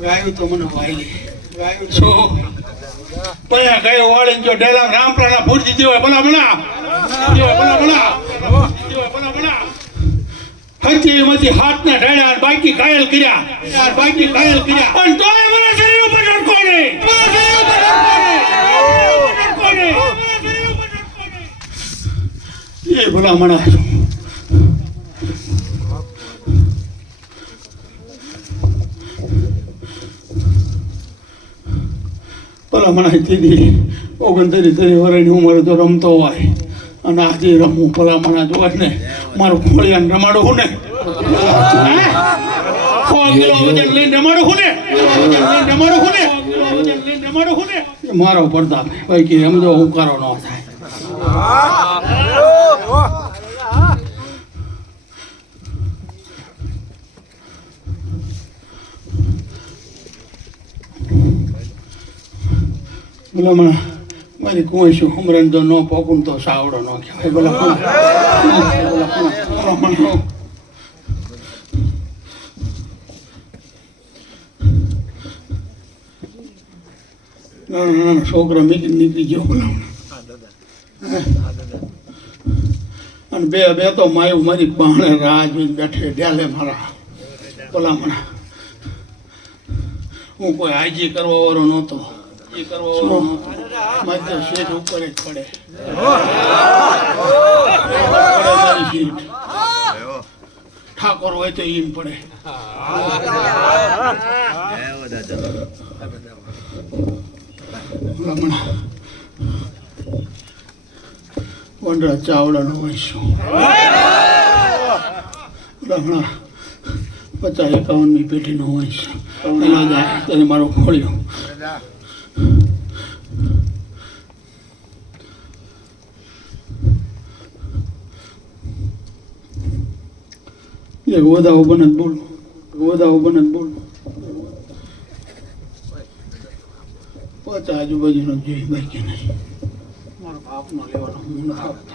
ગાયું તો મને વાયલી ગાયું છો પયા ગાયો વાળીને જો ડેલા રામપ્રાણા ફૂટ દીધી હોય ભલા ભલા હજી એમાંથી હાથના ઢાળ્યા બાકી ઘાયલ કર્યા અને તોય મને શરીર ઉપર ઝટકો નહીં એ ભલા મણા ભલા મણા દીદી 39 વર્ષની ઉંમરે તો રમતો હોય અને આજે રમવું ભલા મણા જોવા ને મારું ખોળિયાને રમાડો હું ને 100 કિલો વજન લઈને રમાડો હું ને મારો પ્રતાપ ભાઈ કે સમજો હુંકારો ન થાય ભલામણ મારી કુંવર શું હમણાં તો ન પોકું તો સાવડો ન કહેવાય ભલામણ નાના નાના છોકરા નીકળી ગયો ભલામણ અને બે તો માયું મારી પાણે રાહ જોઈને બેઠે ડેલે મારા ભલામણ હું કોઈ હાજી કરવા વાળો નહોતો એ કરવા વાળો નહોતો મારી તો શેઠ ઉપર જ પડે મારી શેઠ ઠાકોર હોય તો એમ પડે ભલામણ વનરાજ ચાવડાનો હોય શું ભલામણ 50-51 પેઢીનો હોય છે પેલા જાય ત્યારે મારો ખોળ્યો એક વધાવો બને બોલ પાછા આજુબાજુનો જોઈ બાકી નહીં મારા બાપનો લેવાનો હું નથી આપતો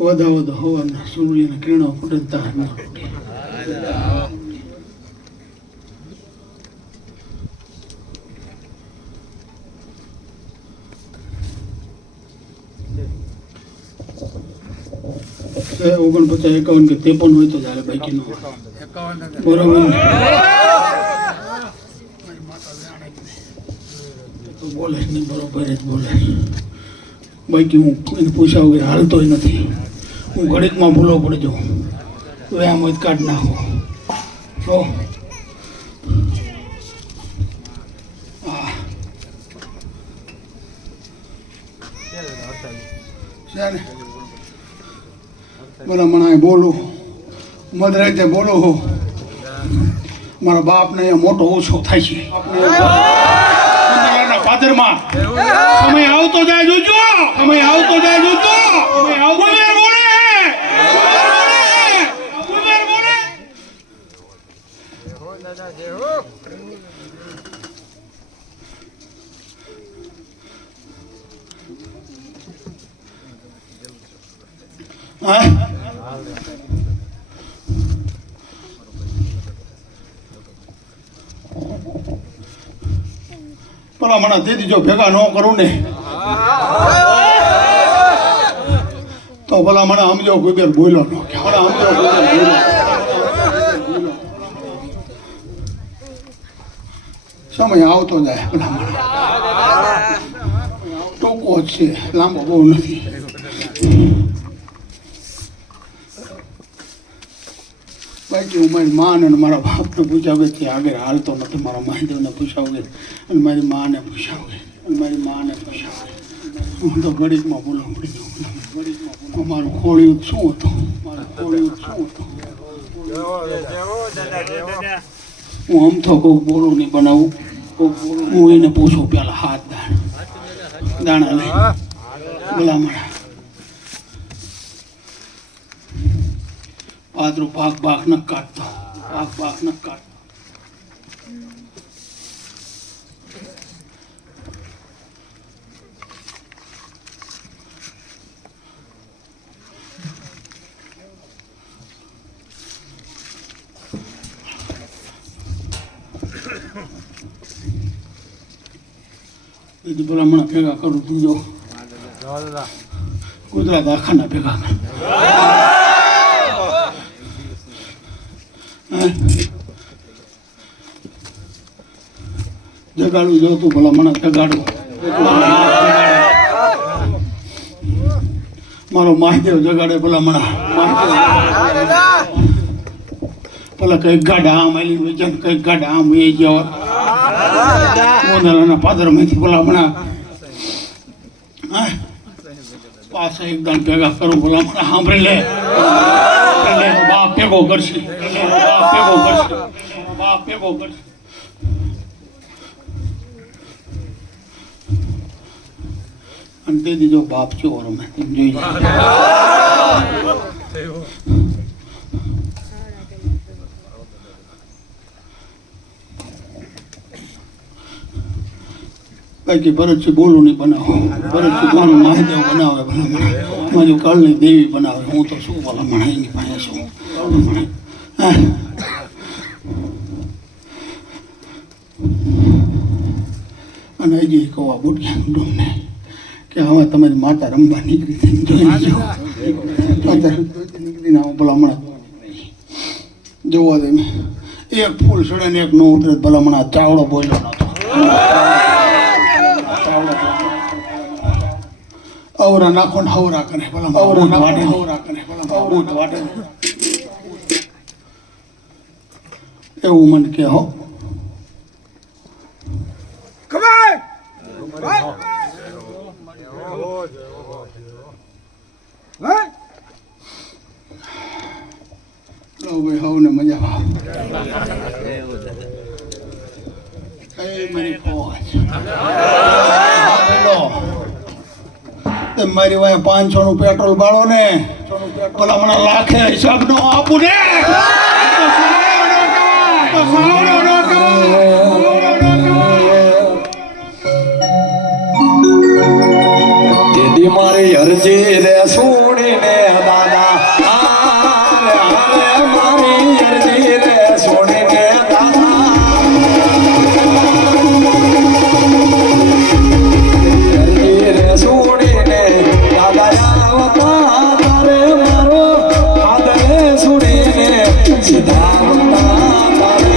વધાવો હવાના સૂર્યના કિરણો ફૂટતા ન તૂટે ઓગણપચાસ 51 કે 53 હોય તો જ્યારે બાકી ન હોય બરોબર બોલે નહીં બરોબર જ બોલે બાકી હું એને પૂછ્યા વગર હાલતોય નથી હું ઘડીકમાં ભૂલો પડજો વ્યાયામ હોય કાઢ નાખો હો ને બધા મને બોલું મધરાતે બોલો હો મારા બાપને અહીંયા મોટો ઓછો થાય છે પાદરમાં સમય આવતો જાય જોજો પેલા મને દીદી જો ભેગા ન કરું ને તો ભલા મને સમજો કોઈ બેર બોલો ન સમય આવતો જાય ભલા મને ટૂંકો જ છે લાંબો બહુ નથી બાકી હું મારી માને અને મારા બાપને પૂછ્યા વગર ત્યાં આગળ હાલતો નથી મારા મહાદેવને પૂછ્યા વગર અને મારી માને પૂછ્યા વગર હું તો ઘડીકમાં બોલો પડી ગયો મારું ખોળિયું શું હતું હું આમ તો કોઈક બોલું નહીં બનાવું હું એને પૂછું પેલા હાથ દાણા લઈ ભલામણ પાદરું પાક ન કાઢતો ભલામણ ભેગા કરું તું જો ગુજરાત આખાના ભેગા કર જગાડું જોતું ભલામણ જગાડું મારો મહાદેવ જગાડે ભલામણ પેલા કઈક ગાડા આમ આલી વેચન કઈક ગાડા આમ એ જવા મોદરાના પાદરમાંથી ભલામણ પાછા એકદમ ભેગા કરું ભલામણ સાંભળી લે બાપ ભેગો કરશે અને તે દીધો બાપ છો રમે જોઈ બાકી ભરતજી બોલું નહીં બનાવો, ભરતજી બોલું મહાદેવ બનાવે, ભલામણ મારી કાળની દેવી બનાવે. હું તો શું ભલામણ એની પાસે છું. અને હજી કવા બુટિયા ડોમને કે હવે તમારી માતા રમવા નીકળી થઈ જોઈ લેજો. નીકળીને આવું ભલામણ જોવા દે. એક ફૂલ સડે ને એક નો ઉતરે ભલામણ આ ચાવડો બોલ્યો નતો. અવરા નાખો ને હવરા કરે ભલા અવરા નાખો હવરા કરે ભલા બૂટ વાટે એવું મને કે હો ભાઈ હવ ને મજા આવે મારી પહોંચ મારી વાય 500 નું પેટ્રોલ બાળો ને પેલા મને લાખે હિસાબ નો આપું ને દીદી મારી અરજી રે છોડીને દાદા મારી અરજી રે છોડીને દાદા અરજી રે છોડીને દાદા આવતા તારે મારો હાથ રે છોડીને સીધા તારે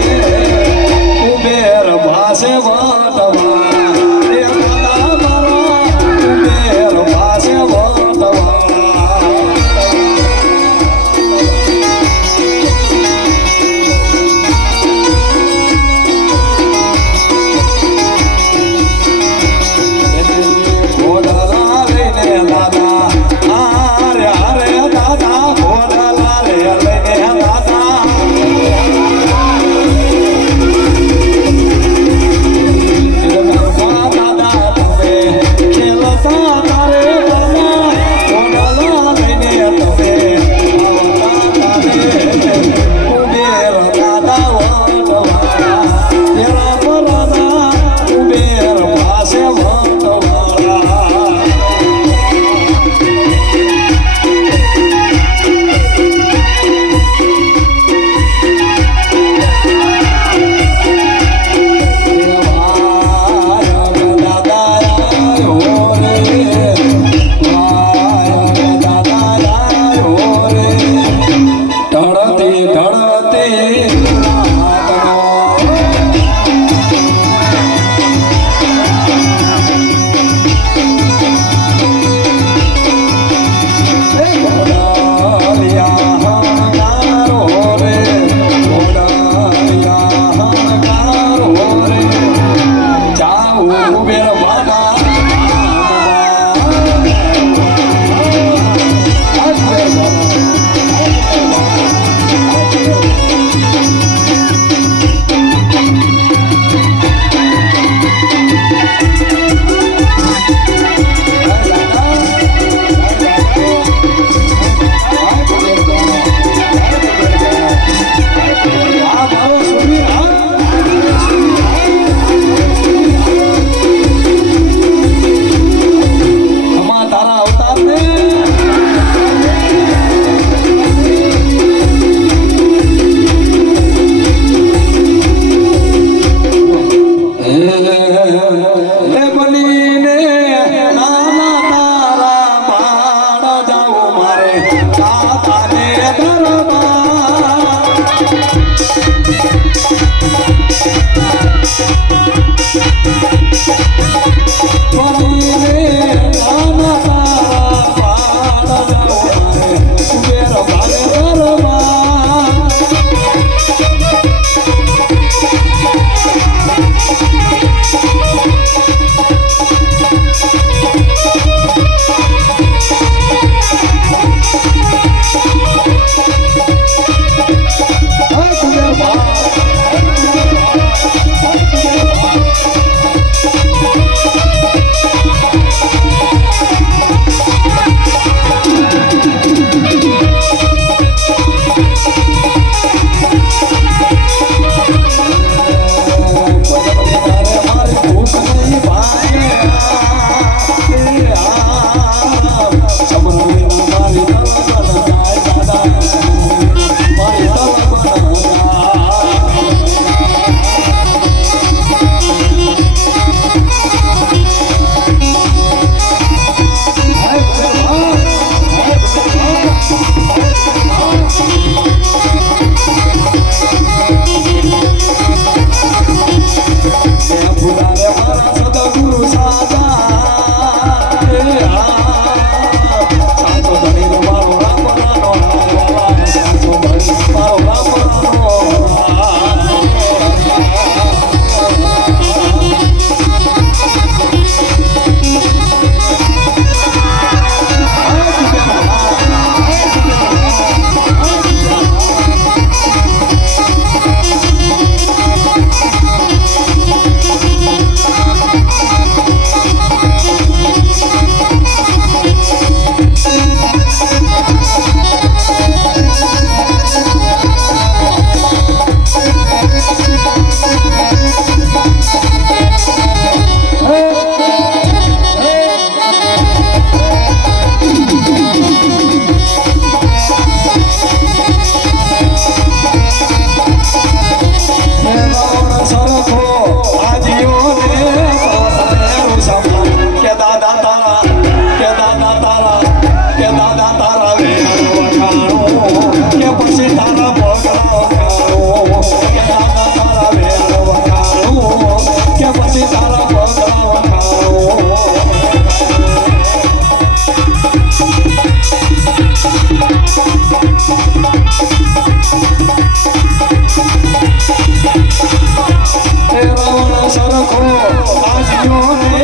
આજ્યો ને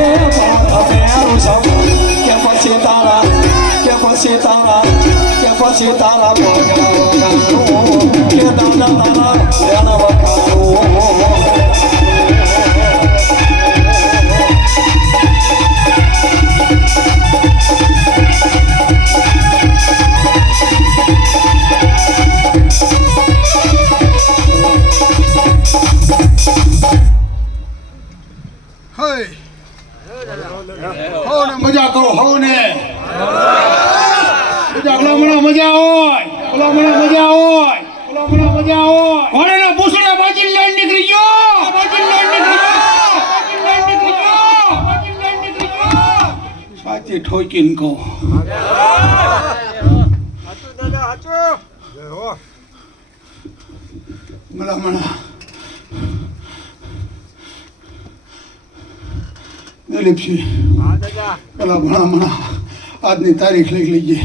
પાથમે રૂષમ કે પછી તારા ભોગડા વગાડું કે દાદા તારા ધ્યાન વગાડું મજા કરો હો ને મજા હોય ઘોડેના પૂછડા બાજી લઈને નીકળી ગયો સાચી ઠોકીને કહો મળા દિલીપસિંહ પેલા ભણા આજની તારીખ લઈ લઈએ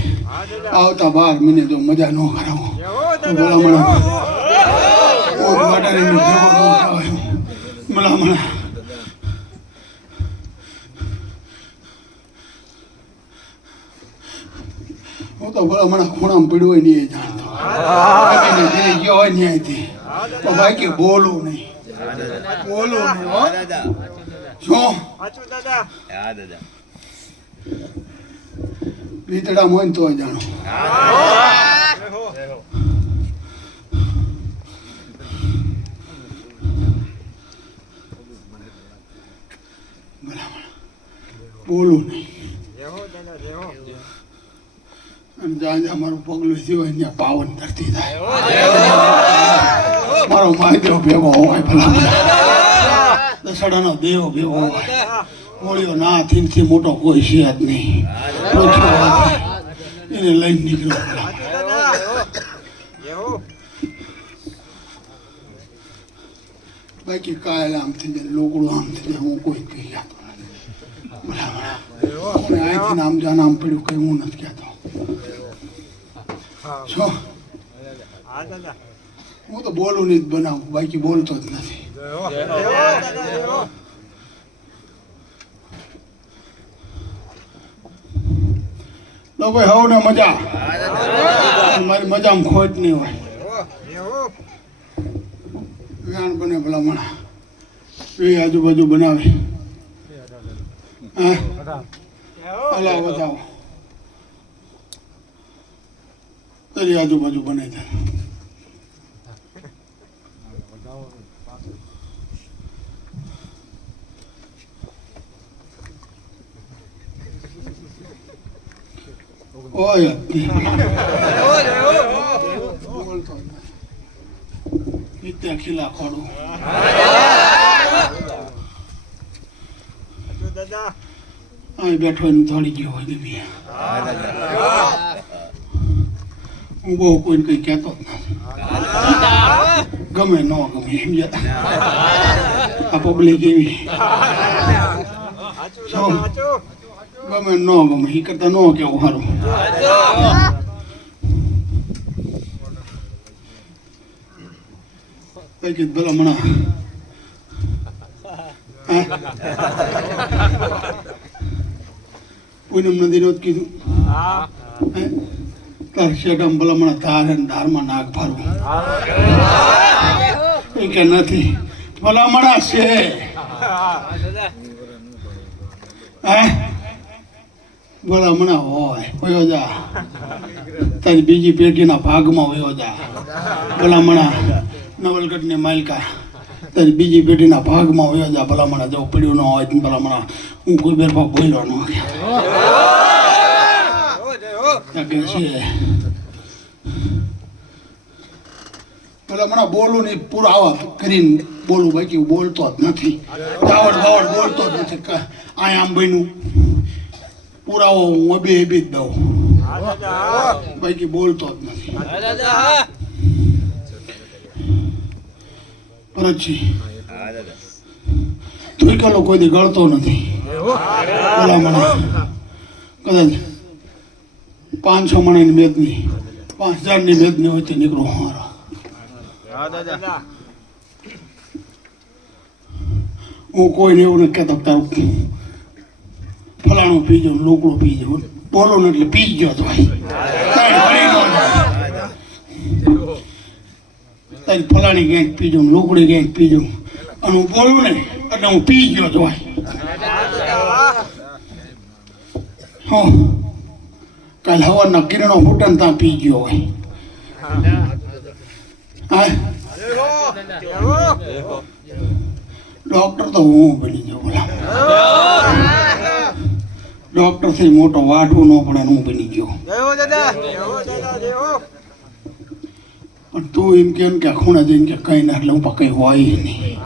આવતા 12 મહિને જો મજા ન કરાવો તો ભલામણા હું તો ભલામણા ખૂણામાં પડ્યું હોય નહીં જાણતો ગયો હોય ન્યાયથી તો બાકી બોલું નહીં શું ભીતડા હોય ને તો જાણો બોલું નહીં અને જ્યાં જ્યાં મારું પગલું થયું હોય ત્યાં પાવન ધરતી થાય મારો માયદો ભેગો હોય ભલા દસડાનો દેવ ભેગો હોય હોળીઓ ના થી મોટો કોઈ છે જ નહીં એને લઈને નીકળ્યો બાકી કાયલ આમ થઈ જાય લોકડું આમ થઈ જાય હું કોઈ કહી જતો નથી અહીંથી નામ જાન આમ પડ્યું કઈ હું નથી કહેતો શું હું તો બોલું નહીં જ બનાવું બાકી બોલતો જ નથી લો ભાઈ હવ ને મજા મારી મજામાં ખોટ નહીં હોય વ્યાણ બને ભલામણા એ આજુબાજુ બનાવે હા હલા બતાવો તારી આજુબાજુ બને છે ઓય નિત્ય ખીલા ખોડું અહીં બેઠો એને થોડી ગયો હોય ગમી હું બહુ કોઈને કઈ કહેતો જ નથી ગમે ન ગમે એમ જતા આ પબ્લિક એવી ગમે ન ગમે એ કરતા ન કેવું સારું કઈ કીધું ભલા મણા પૂનમ નદી નું કીધું તાર શેઠમ ભલા મણા ધાર ધારમાં નાગ ફરવું એ કે નથી ભલા મણા છે ભલા મણા હોય વયો જા તારી બીજી પેઢીના ભાગમાં વયો જા ભલા મણા નવલગઢની માલિકા તારી બીજી પેઢીના ભાગમાં વયો જા ભલા મણા જો પડ્યું ન હોય ભલા મણા હું કોઈ બેર ભાગ બોલ્યો ન ભલા મણા બોલું નહીં પૂરા આવા કરીને બોલું બાકી બોલતો જ નથી દાવડ દાવડ બોલતો જ નથી અહીંયા આમ બન્યું પુરાવો હું બે જ દઉં બાકી બોલતો જ નથી પરજી તું કલો કોઈ દી ગળતો નથી ભલા મણા કદાચ 500 મણાની મેદની 5000ની મેદની હોય તે નીકળો મારો હું કોઈને એવું નથી કહેતો કે તારું ફલાણું પી જાઉં લોકડું પી જાઉં બોલો ને એટલે પી જ ગયો તો ભાઈ તારી ફલાણી ગેંગ પી જાઉં લોકડી ગેંગ પી જાઉં અને હું બોલું ને એટલે હું પી ગયો તો ભાઈ હા કાલે હવાના કિરણો ફૂટે ને ત્યાં પી ગયો હોય હા ડોક્ટર તો હું બની ગયો બોલા ડોક્ટર થી મોટો વાઢવું ન પડે હું બની ગયો પણ તું એમ કેમ કે ખૂણે જઈને કે કઈ ના એટલે હું કઈ હોય નહીં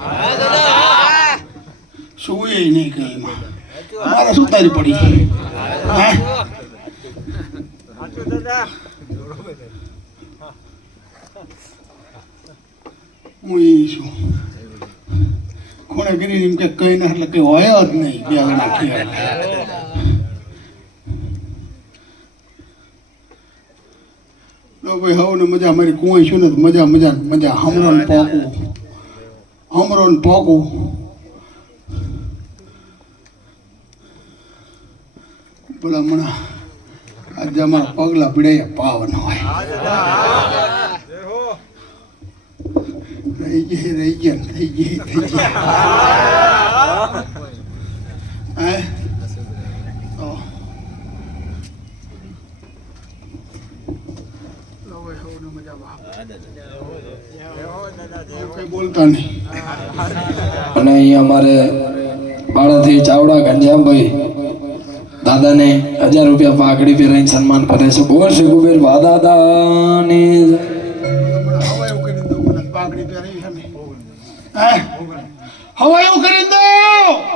શું એ નહીં કઈ એમાં મારે શું તારી પડી હા હું એ છું ખૂણે કરી એમ કે કઈ ના એટલે કઈ હોય જ નહીં બે નાખી ભાઈ હવે ને મજા મારી કુંવાઈ છું ને મજા મજા મજા હમરો ને પોકું પેલા હમણાં આજે અમારા પગલા પીડાય પાવન હોય રહી ગયા થઈ ગયા હે કઈ બોલતા નહીં અને અહીંયા અમારે બાળાથી ચાવડા ઘનશ્યામભાઈ દાદાને 1000 રૂપિયા પાઘડી પહેરાઈને સન્માન કરે છે. બોલ શ્રી કુબેર બા દાદાની હવાયું કરી દો મને પાઘડી પહેરી છે ને હે હવાયું કરી દો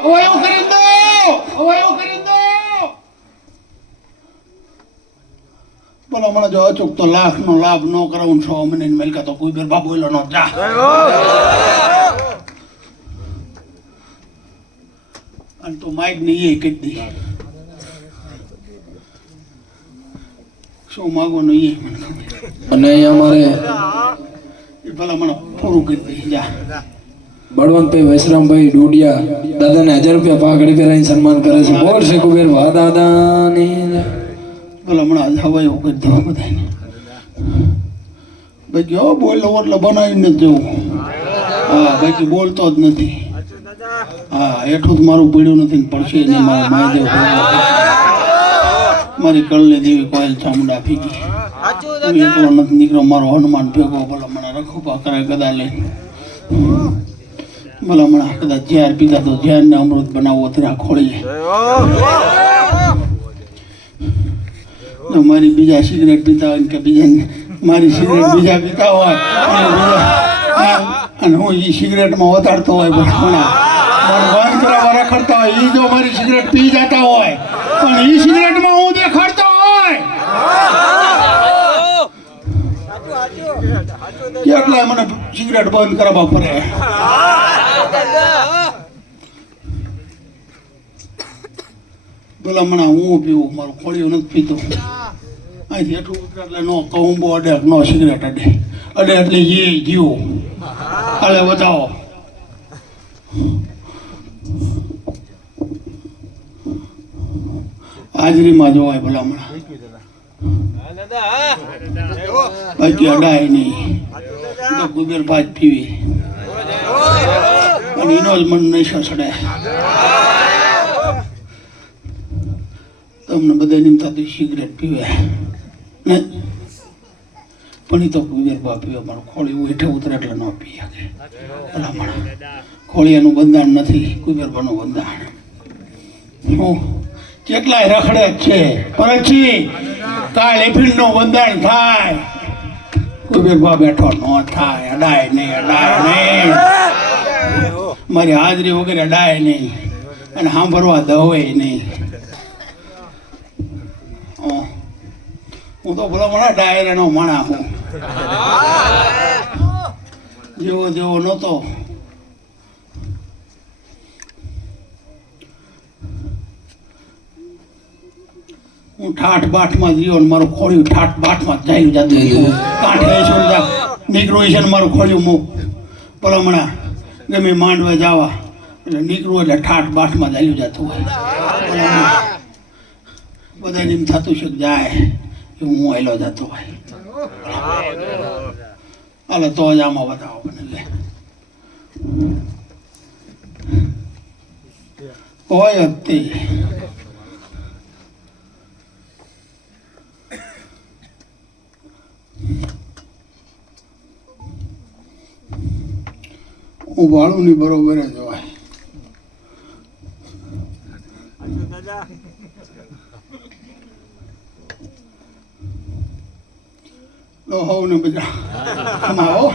હવાયું કરી દો હવાયું કરી દો બોલો મને જો અચૂક તો લાખનો લાભ ન કરાવું 100 મહિને મેલકા તો કોઈ બેર બાબુ એલો નો જા અને તો માઇક ને એ કહી દે શું માગવાનું એ મને ખબર અને અહીંયા અમારે એ ભલા મને પૂરું કરી દે જા બળવંતભાઈ વૈશ્રામભાઈ ડોડિયા દાદાને 1000 રૂપિયા પાઘડી પહેરાઈને સન્માન કરે છે. બોલ શ્રી કુબેર બા દાદાની બોલો હમણાં હવાયું કરી દો બધાને બાકી હો બોલો એટલે બનાવીને જ જવું હા બાકી બોલતો જ નથી હા એટલું જ મારું પીડ્યું નથી ને પડશે નહીં મારા મહાદેવ મારી કળને દેવી કોયલ ચામુંડા ફીકી હું એકલો નથી નીકળ્યો મારો હનુમાન ભેગો બોલો મને રખોપા કરે ગદા લઈને બોલો હમણાં કદાચ ઝેર પીધા તો ઝેરને અમૃત બનાવવો તરા ખોળીએ મારી બીજા સિગરેટ પીતા હોય કે બીજા મારી સિગરેટ બીજા પીતા હોય અને હું એ સિગરેટમાં વધારતો હોય બંધ કરવા રખડતા હોય એ જો મારી સિગરેટ પી જતા હોય પણ એ સિગરેટમાં હું દેખાડતો હોય કેટલાય મને સિગરેટ બંધ કરવા પડે પેલા હમણાં હું પીવું મારું ખોળિયું નથી પીતો અહીંથી એટલું ઉતરે એટલે નો કઉંબો અડે નો સિગરેટ અડે એટલે એ જીવું હાલે બતાવો હાજરીમાં જોવાય ભલા હમણાં બાકી અડાય નહીં કુબેર ભાત પીવી અને એનો જ મન નહીં સડે તમને બધા નિમ થતું સિગરેટ પીવે ને પણ એ તો કુબેર ભાત પીવે મારું ખોળિયું હેઠે ઉતરે એટલે ન પી શકે ભલામણ ખોળિયાનું બંધાણ નથી કુબેર ભાનું બંધાણ હું કેટલાય રખડે જ છે પછી કાલ એપ્રિલનું બંધાણ થાય કુબેરબા બેઠો ન થાય અડાય નહીં મારી હાજરી વગેરે અડાય નહીં અને સાંભળવા દવે નહીં હું તો ભલો મને ડાયરાનો માણા હું જેવો નહોતો હું ઠાઠ બાઠમાં જ રહ્યો ને મારું ખોળ્યું ઠાઠ બાઠમાં જ જતું કાંઠે નીકળ્યું છે ને મારું ખોળ્યું ભલામણા ગમે માંડવા જવા એટલે નીકળવું એટલે ઠાઠ બાઠમાં ચાલ્યું જતું હોય બધાને એમ થતું છે કે જાય એ હું આવેલો જતો હોય હાલો તો જ આમાં બતાવો મને લે હોય જ તે હું ભાડું ની બરોબર જ હોય લો હોવ ને બધા આવો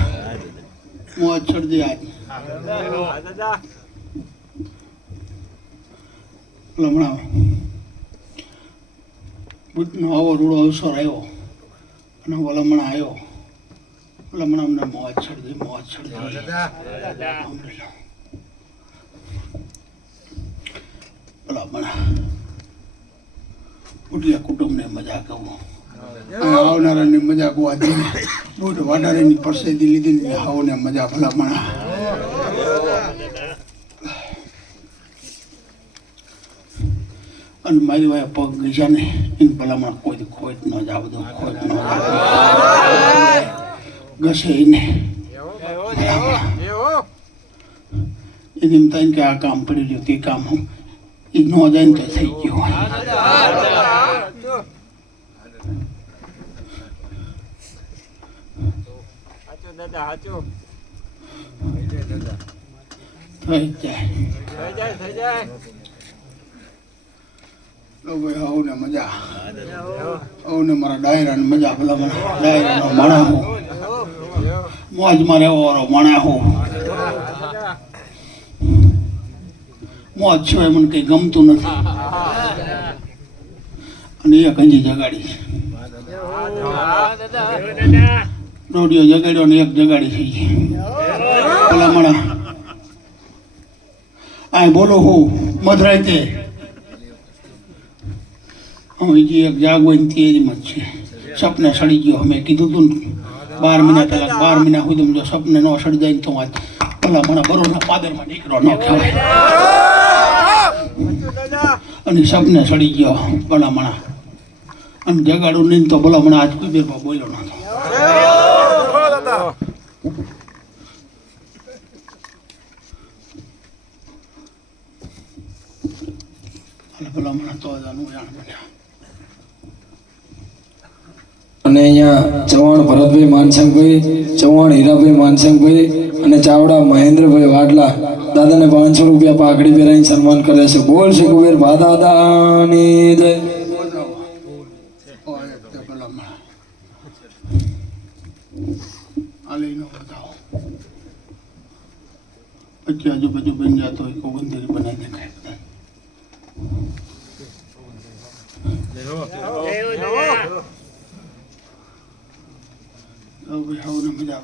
મોજ ચડતી આજ હમણાં બુટનો આવો રૂડો અવસર આવ્યો અને વલમણા આવ્યો વલમણા અમને મોજ ચડતી ભલામણા ઉટલા કુટુંબને મજા કહું આવનારાની મજા ગોવા દીને બુટ વાડારેની પરસેદી લીધી ને આવને મજા ભલામણા અને મારી વાય પગ ગઈ ને એને ભલામણા કોઈ ખોટ ન જાવ બધું ખોટ ન ઘસે એને એને એમ થાય કે આ કામ પડી રહ્યું તે કામ એ ન જાય ને તો થઈ ગયું થઈ જાય લો ભાઈ આવું ને મજા આવું ને મારા ડાયરાને મજા ભલા મને ડાયરાનો માણા હું મોજમાં રહેવાનો માણા હું મોજ સિવાય મને કંઈ ગમતું નથી અને એક હજી જગાડી દોડીઓ જગાડ્યો ને એક જગાડી થઈ ગઈ ભલા માણા આ બોલો હું મધરાતે હજી એક જાગવાની તૈયારીમાં જ છે સપને સડી ગયો અમે કીધું તું ને 12 મહિના કલાક 12 મહિના સુધી જો સપને ન સડી જાય ને તો વાત ભલા મને બરોના પાદરમાં દીકરો ન કહેવાય અને સપને સડી ગયો ભલા મણા અને જગાડું નહીં તો ભલા મને આજ કોઈ બેરમાં બોલ્યો નતો ભલા મને તો જાણું જાણ બન્યા અને અહીંયા ચૌહાણ ભરતભાઈ માનસંગભાઈ ચૌહાણ હીરાભાઈ માનસંગભાઈ અને ચાવડા મહેન્દ્રભાઈ વાટલા દાદાને 500 રૂપિયા પાઘડી પહેરાવીને સન્માન કરે છે. બોલ શ્રી કુબેર ભા દાદાની જય. પછી આજુબાજુ બની જતો હોય કોબંદરી બનાવી દેખાય મજા